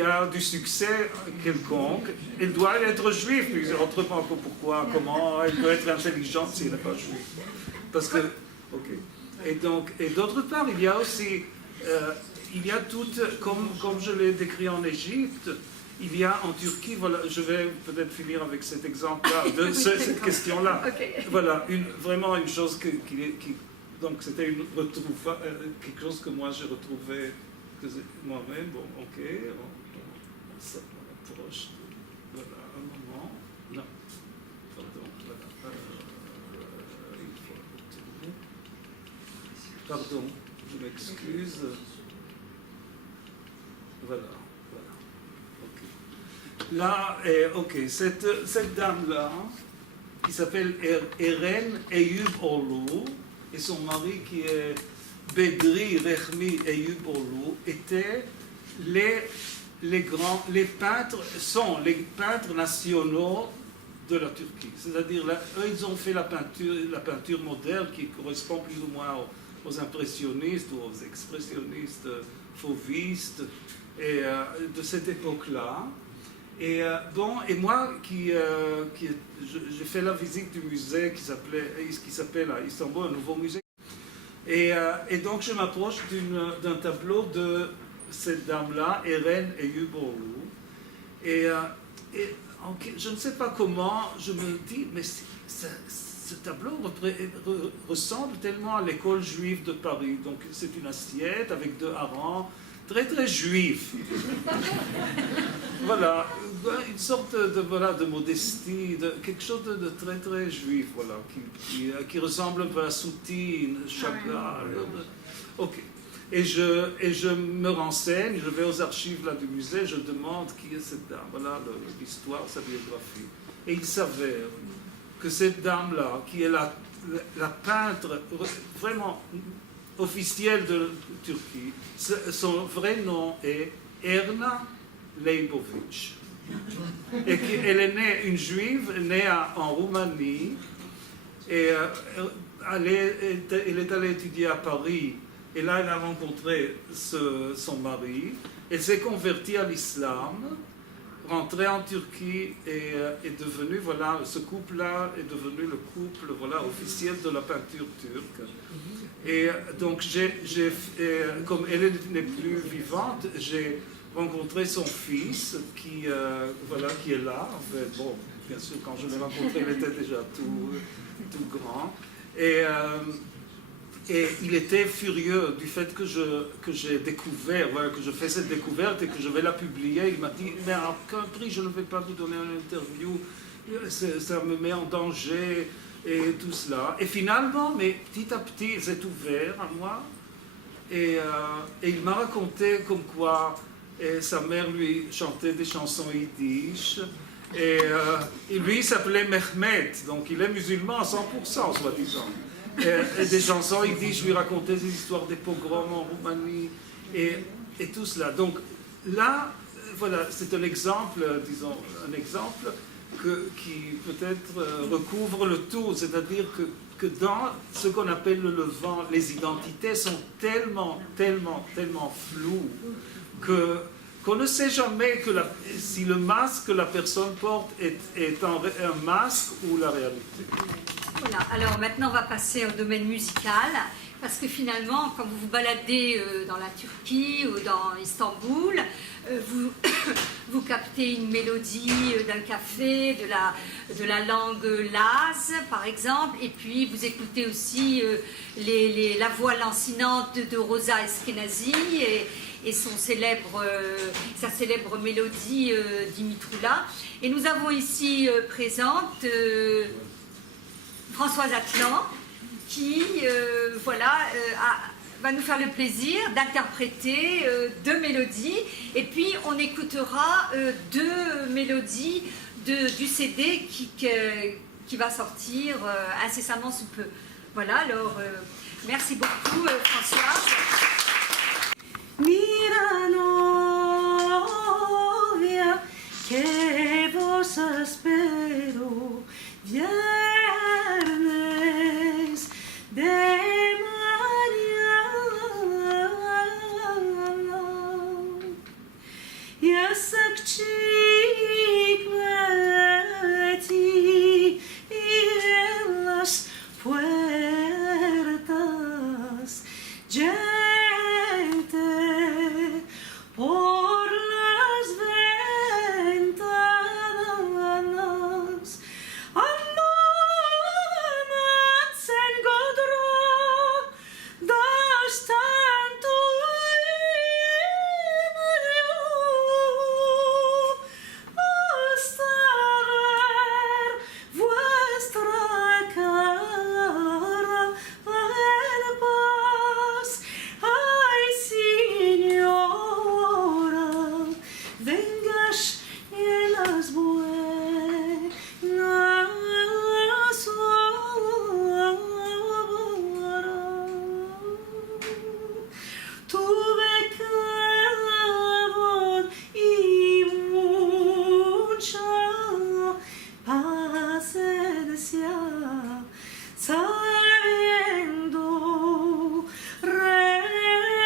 a du succès quelconque, elle doit être juive. Autrement, pourquoi, comment elle peut être intelligente si elle n'est pas juive? Parce que, ok. Et d'autre part, il y a aussi, il y a toute, comme je l'ai décrit en Égypte, il y a en Turquie, voilà, je vais peut-être finir avec cet exemple-là, de cette question-là. Okay. Voilà, vraiment une chose donc c'était quelque chose que moi j'ai retrouvé moi-même. Bon, ok, on s'approche. Voilà, un moment. Non, pardon, voilà. Il faut retourner. Pardon, je m'excuse. Voilà. Là, ok, cette dame-là, qui s'appelle Eren Eyüboğlu, et son mari qui est Bedri Rehmi Eyüboğlu, étaient les peintres nationaux de la Turquie. C'est-à-dire, eux, ils ont fait la peinture moderne qui correspond plus ou moins aux impressionnistes ou aux expressionnistes fauvistes et, de cette époque-là. Et moi, j'ai fait la visite du musée qui s'appelle à Istanbul, un nouveau musée. Et donc, je m'approche d'un tableau de cette dame-là, Eren Eyüboğlu. Et je ne sais pas comment, je me dis, mais ce tableau ressemble tellement à l'école juive de Paris. Donc, c'est une assiette avec deux harengs, très très juif. Voilà, une sorte de modestie, quelque chose de très très juif, voilà, qui ressemble un peu à Soutine, Chagall. Ok. Et je me renseigne, je vais aux archives là, du musée, je demande qui est cette dame, voilà l'histoire, sa biographie. Et il s'avère que cette dame-là, qui est la peintre vraiment officielle de Turquie, son vrai nom est Erna Leibovic. Et elle est née, une juive, née en Roumanie, et elle est allée étudier à Paris, et là elle a rencontré son mari, elle s'est convertie à l'islam, rentrée en Turquie et est devenue, voilà, ce couple-là est devenu le couple, voilà, officiel de la peinture turque. Et donc, comme elle n'est plus vivante, j'ai rencontré son fils qui est là. En fait, bon, bien sûr, quand je l'ai rencontré, il était déjà tout grand. Et il était furieux du fait que j'ai découvert, voilà, que je fais cette découverte et que je vais la publier. Il m'a dit, mais à aucun prix, je ne vais pas vous donner une interview, ça me met en danger et tout cela. Et finalement, mais petit à petit, il s'est ouvert à moi et il m'a raconté comme quoi sa mère lui chantait des chansons yiddish. Et lui, il s'appelait Mehmet, donc il est musulman à 100%, soi-disant. Et des chansons, il dit, je lui racontais des histoires des pogroms en Roumanie et tout cela. Donc là, voilà, c'est un exemple, disons, un exemple qui peut-être recouvre le tout, c'est-à-dire que dans ce qu'on appelle le Levant, les identités sont tellement floues qu'on ne sait jamais si le masque que la personne porte est un masque ou la réalité. Voilà, alors maintenant on va passer au domaine musical, parce que finalement, quand vous vous baladez dans la Turquie ou dans Istanbul, vous captez une mélodie d'un café, de la langue Laz, par exemple, et puis vous écoutez aussi la voix lancinante de Rosa Eskenazi et sa célèbre mélodie Dimitroula. Et nous avons ici présente Françoise Atlan, qui va nous faire le plaisir d'interpréter 2 mélodies, et puis on écoutera 2 mélodies du CD qui va sortir incessamment sous peu. Voilà, alors merci beaucoup Françoise. Mira novia, que vos espero, viernes de mañana. Yasak chicleti en las puertas. Por las ventanas, amadas en godro, das tanto hasta ver vuestra cara en paz. Ay, Señora, vengas en las buenas horas. Tuve calor y mucha paciencia, sabiendo remedio,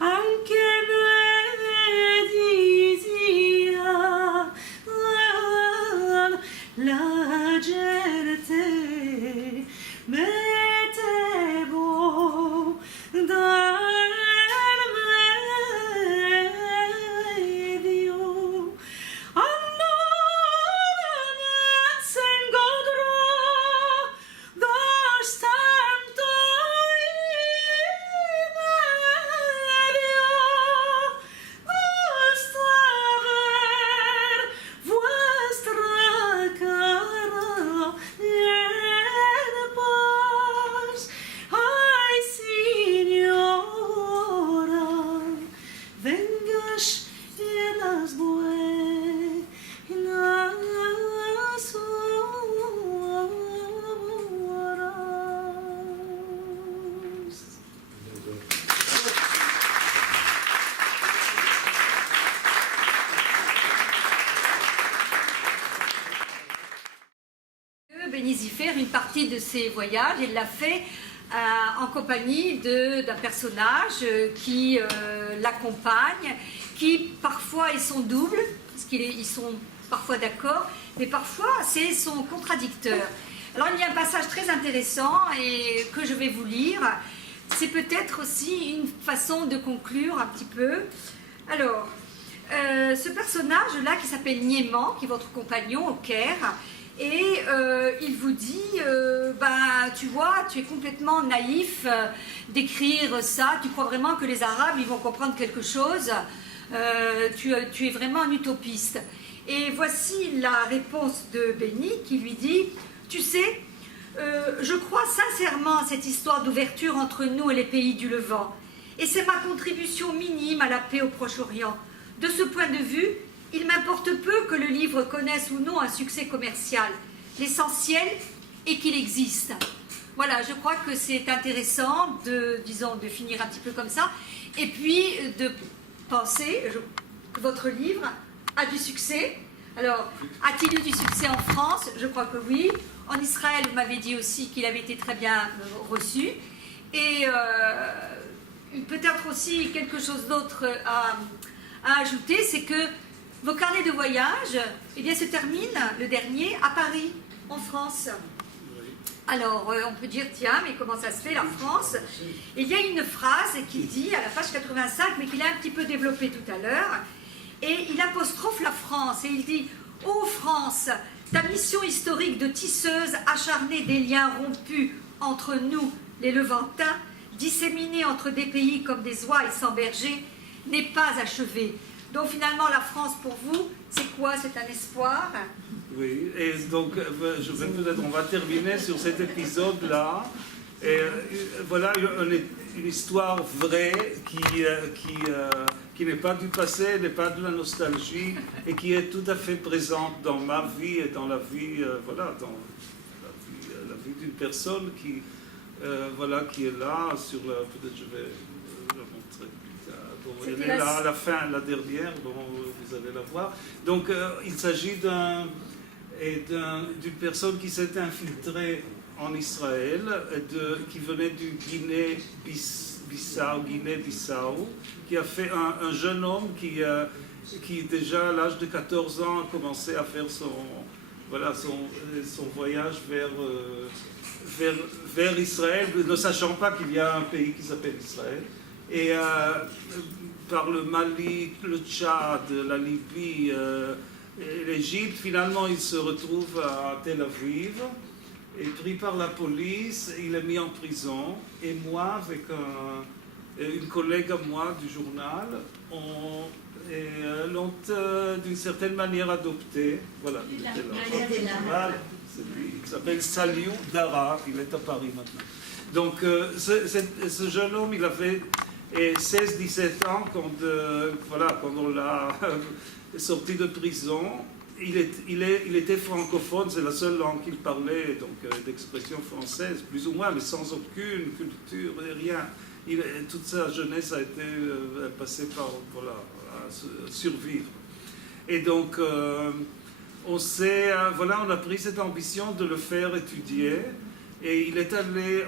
aunque me decía la gente, me temo dar medio. Amadas en godro, das tanto y medio, hasta ver vuestra cara en paz. Ay, Señora, vengas en las buenas horas. Bénézie faire une partie de ses voyages, elle l'a fait en compagnie d'un personnage qui l'accompagne, qui parfois est son double, parce qu'ils sont parfois d'accord, mais parfois c'est son contradicteur. Alors il y a un passage très intéressant et que je vais vous lire. C'est peut-être aussi une façon de conclure un petit peu. Alors, ce personnage-là qui s'appelle Niéman, qui est votre compagnon au Caire, et il vous dit, tu vois, tu es complètement naïf d'écrire ça, tu crois vraiment que les Arabes ils vont comprendre quelque chose, tu es vraiment un utopiste. Et voici la réponse de Béni qui lui dit, tu sais, je crois sincèrement à cette histoire d'ouverture entre nous et les pays du Levant, et c'est ma contribution minime à la paix au Proche-Orient. De ce point de vue, il m'importe peu que le livre connaisse ou non un succès commercial. L'essentiel est qu'il existe. Voilà, je crois que c'est intéressant de finir un petit peu comme ça, et puis de pensez que votre livre a du succès. Alors, a-t-il eu du succès en France? Je crois que oui. En Israël, vous m'avez dit aussi qu'il avait été très bien reçu. Et peut-être aussi quelque chose d'autre à ajouter, c'est que vos carnets de voyage eh bien, se terminent, le dernier, à Paris, en France. Alors, on peut dire, tiens, mais comment ça se fait, la France? Il y a une phrase qui dit, à la page 85, mais qu'il a un petit peu développée tout à l'heure, et il apostrophe la France, et il dit « Ô France, ta mission historique de tisseuse acharnée des liens rompus entre nous, les Levantins, disséminés entre des pays comme des ouailles sans berger, n'est pas achevée. » Donc finalement, la France, pour vous, c'est quoi? C'est un espoir? Oui, et donc on va terminer sur cet épisode-là. Et voilà une histoire vraie qui n'est pas du passé, n'est pas de la nostalgie, et qui est tout à fait présente dans ma vie et dans la vie, dans la vie d'une personne qui est là. Peut-être je vais la montrer plus tard. Bon, elle est là à la fin, la dernière. Bon, vous allez la voir. Donc, il s'agit d'une personne qui s'est infiltrée en Israël, qui venait du Guinée-Bissau, qui a fait un jeune homme qui déjà à l'âge de 14 ans a commencé à faire son voyage vers Israël, ne sachant pas qu'il y a un pays qui s'appelle Israël. Et par le Mali, le Tchad, la Libye, l'Égypte, finalement il se retrouve à Tel Aviv, et pris par la police, il est mis en prison. Et moi, avec une collègue à moi du journal, l'ont d'une certaine manière adopté. Voilà, il était là. Voilà, c'est lui. Il s'appelle Saliou Dara, il est à Paris maintenant. Donc ce jeune homme, il avait 16-17 ans quand on l'a sorti de prison. Il était francophone, c'est la seule langue qu'il parlait, donc d'expression française, plus ou moins, mais sans aucune culture, rien. Toute sa jeunesse a été passée par, à survivre. Et donc, on a pris cette ambition de le faire étudier, et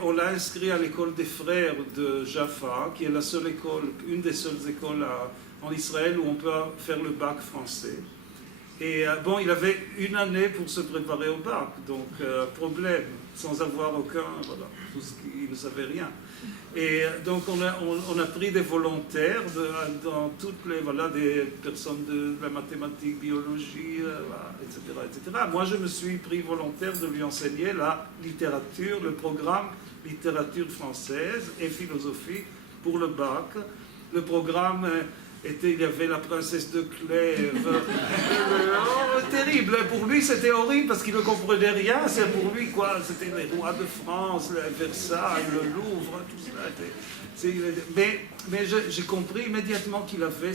on l'a inscrit à l'école des frères de Jaffa, qui est la seule école, une des seules écoles en Israël où on peut faire le bac français. Et il avait une année pour se préparer au bac, donc problème, sans avoir il ne savait rien. Et donc on a pris des volontaires dans toutes des personnes de la mathématique, biologie, etc. Moi je me suis pris volontaire de lui enseigner la littérature, le programme littérature française et philosophie pour le bac. Le programme il y avait la princesse de Clèves. Terrible, pour lui c'était horrible parce qu'il ne comprenait rien. C'est pour lui quoi, c'était les rois de France, Versailles, le Louvre, tout ça. Mais j'ai compris immédiatement qu'il avait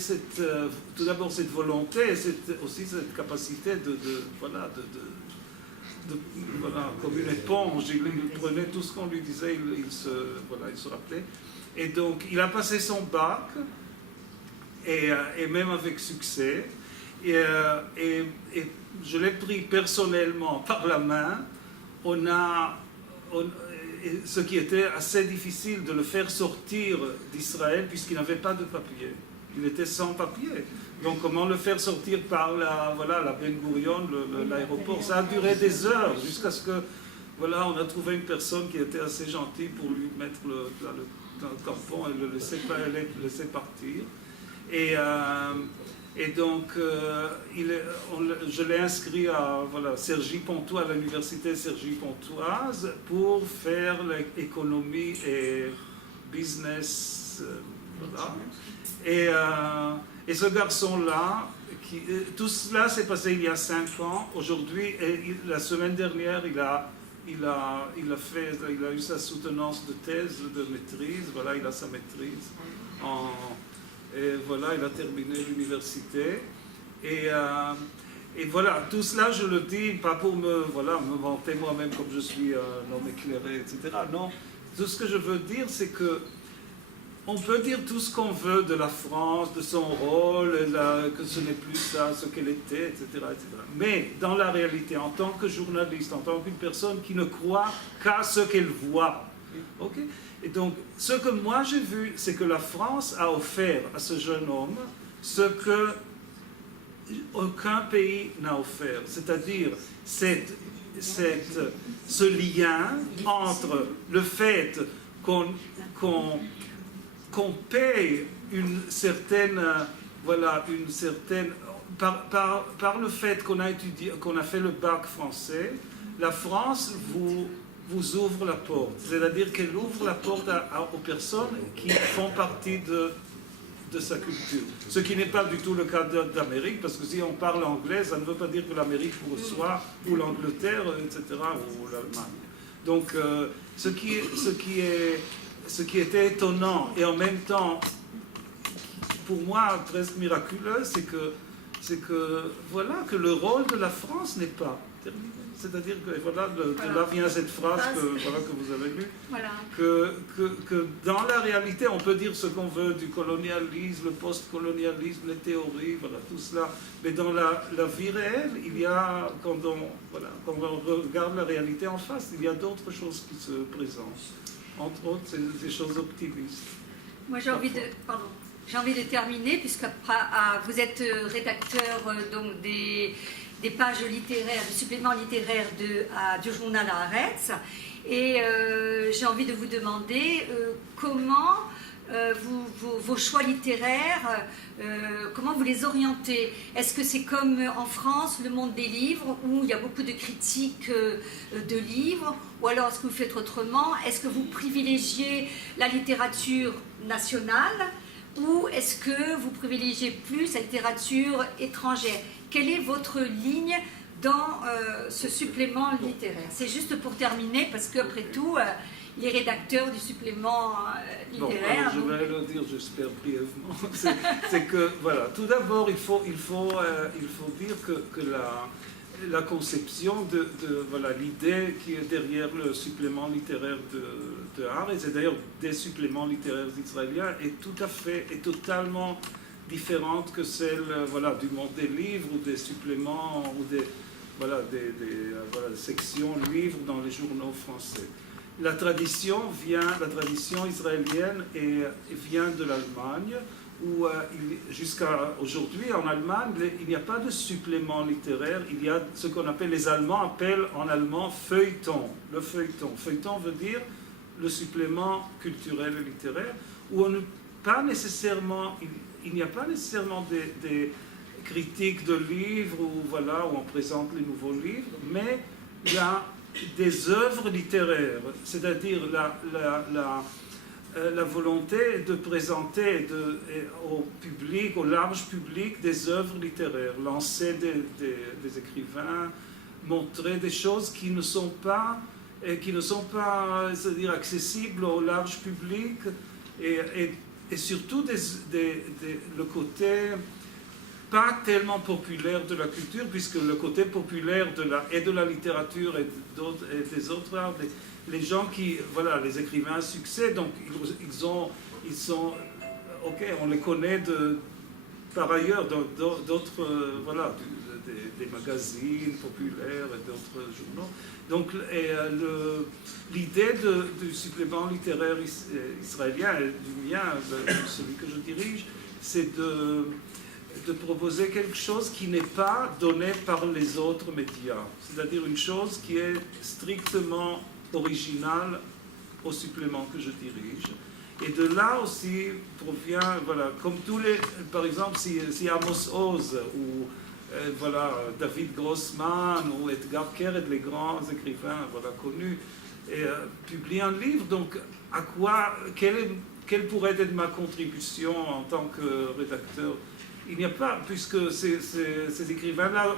tout d'abord cette volonté et aussi cette capacité comme une éponge. Il prenait tout ce qu'on lui disait, il se rappelait. Et donc il a passé son bac. Et même avec succès. Et je l'ai pris personnellement par la main. Ce qui était assez difficile de le faire sortir d'Israël puisqu'il n'avait pas de papier. Il était sans papier. Donc comment le faire sortir par la Ben Gurion, l'aéroport? Ça a duré des heures jusqu'à ce que on a trouvé une personne qui était assez gentille pour lui mettre le tampon et le laisser partir. Et donc, je l'ai inscrit à Cergy-Pontoise, à l'université Cergy-Pontoise, pour faire l'économie et business. Et ce garçon-là, tout cela s'est passé il y a 5 ans. Aujourd'hui, la semaine dernière, il a eu sa soutenance de thèse de maîtrise. Il a sa maîtrise et il a terminé l'université. Et tout cela, je le dis, pas pour me vanter moi-même comme je suis un homme éclairé, etc. Non, tout ce que je veux dire, c'est que on peut dire tout ce qu'on veut de la France, de son rôle, que ce n'est plus ça, ce qu'elle était, etc., etc. Mais dans la réalité, en tant que journaliste, en tant qu'une personne qui ne croit qu'à ce qu'elle voit, ok? Et donc, ce que moi j'ai vu, c'est que la France a offert à ce jeune homme ce que aucun pays n'a offert, c'est-à-dire ce lien entre le fait qu'on paye une certaine, par le fait qu'on a fait le bac français, la France vous ouvre la porte, c'est-à-dire qu'elle ouvre la porte aux personnes qui font partie de sa culture. Ce qui n'est pas du tout le cas d'Amérique, parce que si on parle anglais, ça ne veut pas dire que l'Amérique vous reçoit, ou l'Angleterre, etc., ou l'Allemagne. Donc, ce qui était étonnant, et en même temps, pour moi, presque miraculeux, c'est que le rôle de la France n'est pas terminé. C'est-à-dire que, de là vient cette phrase que vous avez lue, que dans la réalité, on peut dire ce qu'on veut du colonialisme, le post-colonialisme, les théories, tout cela, mais dans la vie réelle, il y a, quand on regarde la réalité en face, il y a d'autres choses qui se présentent. Entre autres, c'est des choses optimistes. Moi, j'ai envie de terminer, puisque vous êtes rédacteur donc des pages littéraires, du supplément littéraire du journal Haaretz. Et j'ai envie de vous demander comment vos choix littéraires, comment vous les orientez? Est-ce que c'est comme en France, le monde des livres, où il y a beaucoup de critiques de livres? Ou alors est-ce que vous faites autrement? Est-ce que vous privilégiez la littérature nationale? Ou est-ce que vous privilégiez plus la littérature étrangère? Quelle est votre ligne dans ce supplément littéraire? C'est juste pour terminer, parce qu'après tout, les rédacteurs du supplément littéraire... Je vais le dire, j'espère, brièvement. C'est que, tout d'abord, il faut dire que la conception de l'idée qui est derrière le supplément littéraire de Haaretz, et d'ailleurs des suppléments littéraires israéliens, est totalement différente que celle du monde des livres ou des suppléments ou des sections livres dans les journaux français. La tradition israélienne vient de l'Allemagne, où jusqu'à aujourd'hui en Allemagne, il n'y a pas de supplément littéraire, il y a ce qu'on appelle, les Allemands appellent en allemand feuilleton. Le feuilleton. Feuilleton veut dire le supplément culturel et littéraire, où il n'y a pas nécessairement des critiques de livres où on présente les nouveaux livres, mais il y a des œuvres littéraires, c'est-à-dire la volonté de présenter au public, au large public, des œuvres littéraires, lancer des écrivains, montrer des choses qui ne sont pas, c'est-à-dire accessibles au large public, et surtout le côté pas tellement populaire de la culture, puisque le côté populaire de la littérature et des autres arts, les gens qui, les écrivains à succès, donc ils sont, ok, on les connaît par ailleurs d'autres, des magazines populaires et d'autres journaux. Donc l'idée du supplément littéraire israélien, et du mien, celui que je dirige, c'est de proposer quelque chose qui n'est pas donné par les autres médias, c'est-à-dire une chose qui est strictement originale au supplément que je dirige. Et de là aussi provient, comme par exemple, si Amos Oz ou David Grossman ou Edgar Keret, les grands écrivains connus, publient un livre, donc quelle pourrait être ma contribution en tant que rédacteur? Il n'y a pas, puisque ces écrivains-là,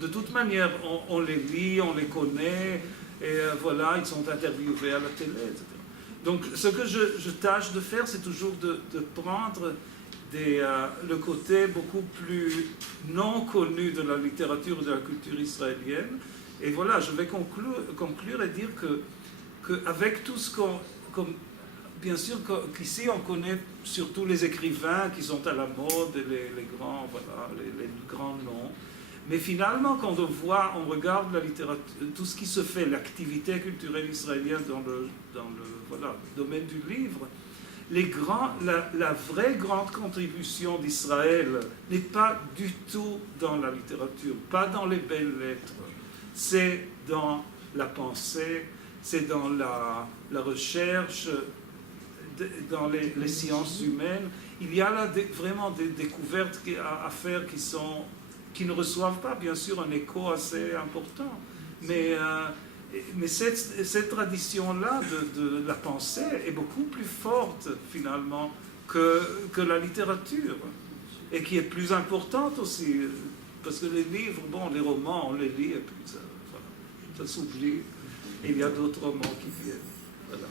de toute manière, on les lit, on les connaît, et ils sont interviewés à la télé, etc. Donc, ce que je tâche de faire, c'est toujours de prendre le côté beaucoup plus non connu de la littérature et de la culture israélienne. Et je vais conclure et dire qu'avec tout ce bien sûr qu'ici on connaît surtout les écrivains qui sont à la mode, les grands, voilà, les grands noms. Mais finalement, quand on regarde la littérature, tout ce qui se fait, l'activité culturelle israélienne dans le voilà, domaine du livre, la vraie grande contribution d'Israël n'est pas du tout dans la littérature, pas dans les belles lettres. C'est dans la pensée, c'est dans la recherche, dans les sciences humaines. Il y a là vraiment des découvertes à faire qui ne reçoivent pas, bien sûr, un écho assez important. Mais cette tradition-là de la pensée est beaucoup plus forte, finalement, que la littérature. Et qui est plus importante aussi. Parce que les livres, bon, les romans, on les lit et puis ça s'oublie. Et il y a d'autres romans qui viennent. Voilà.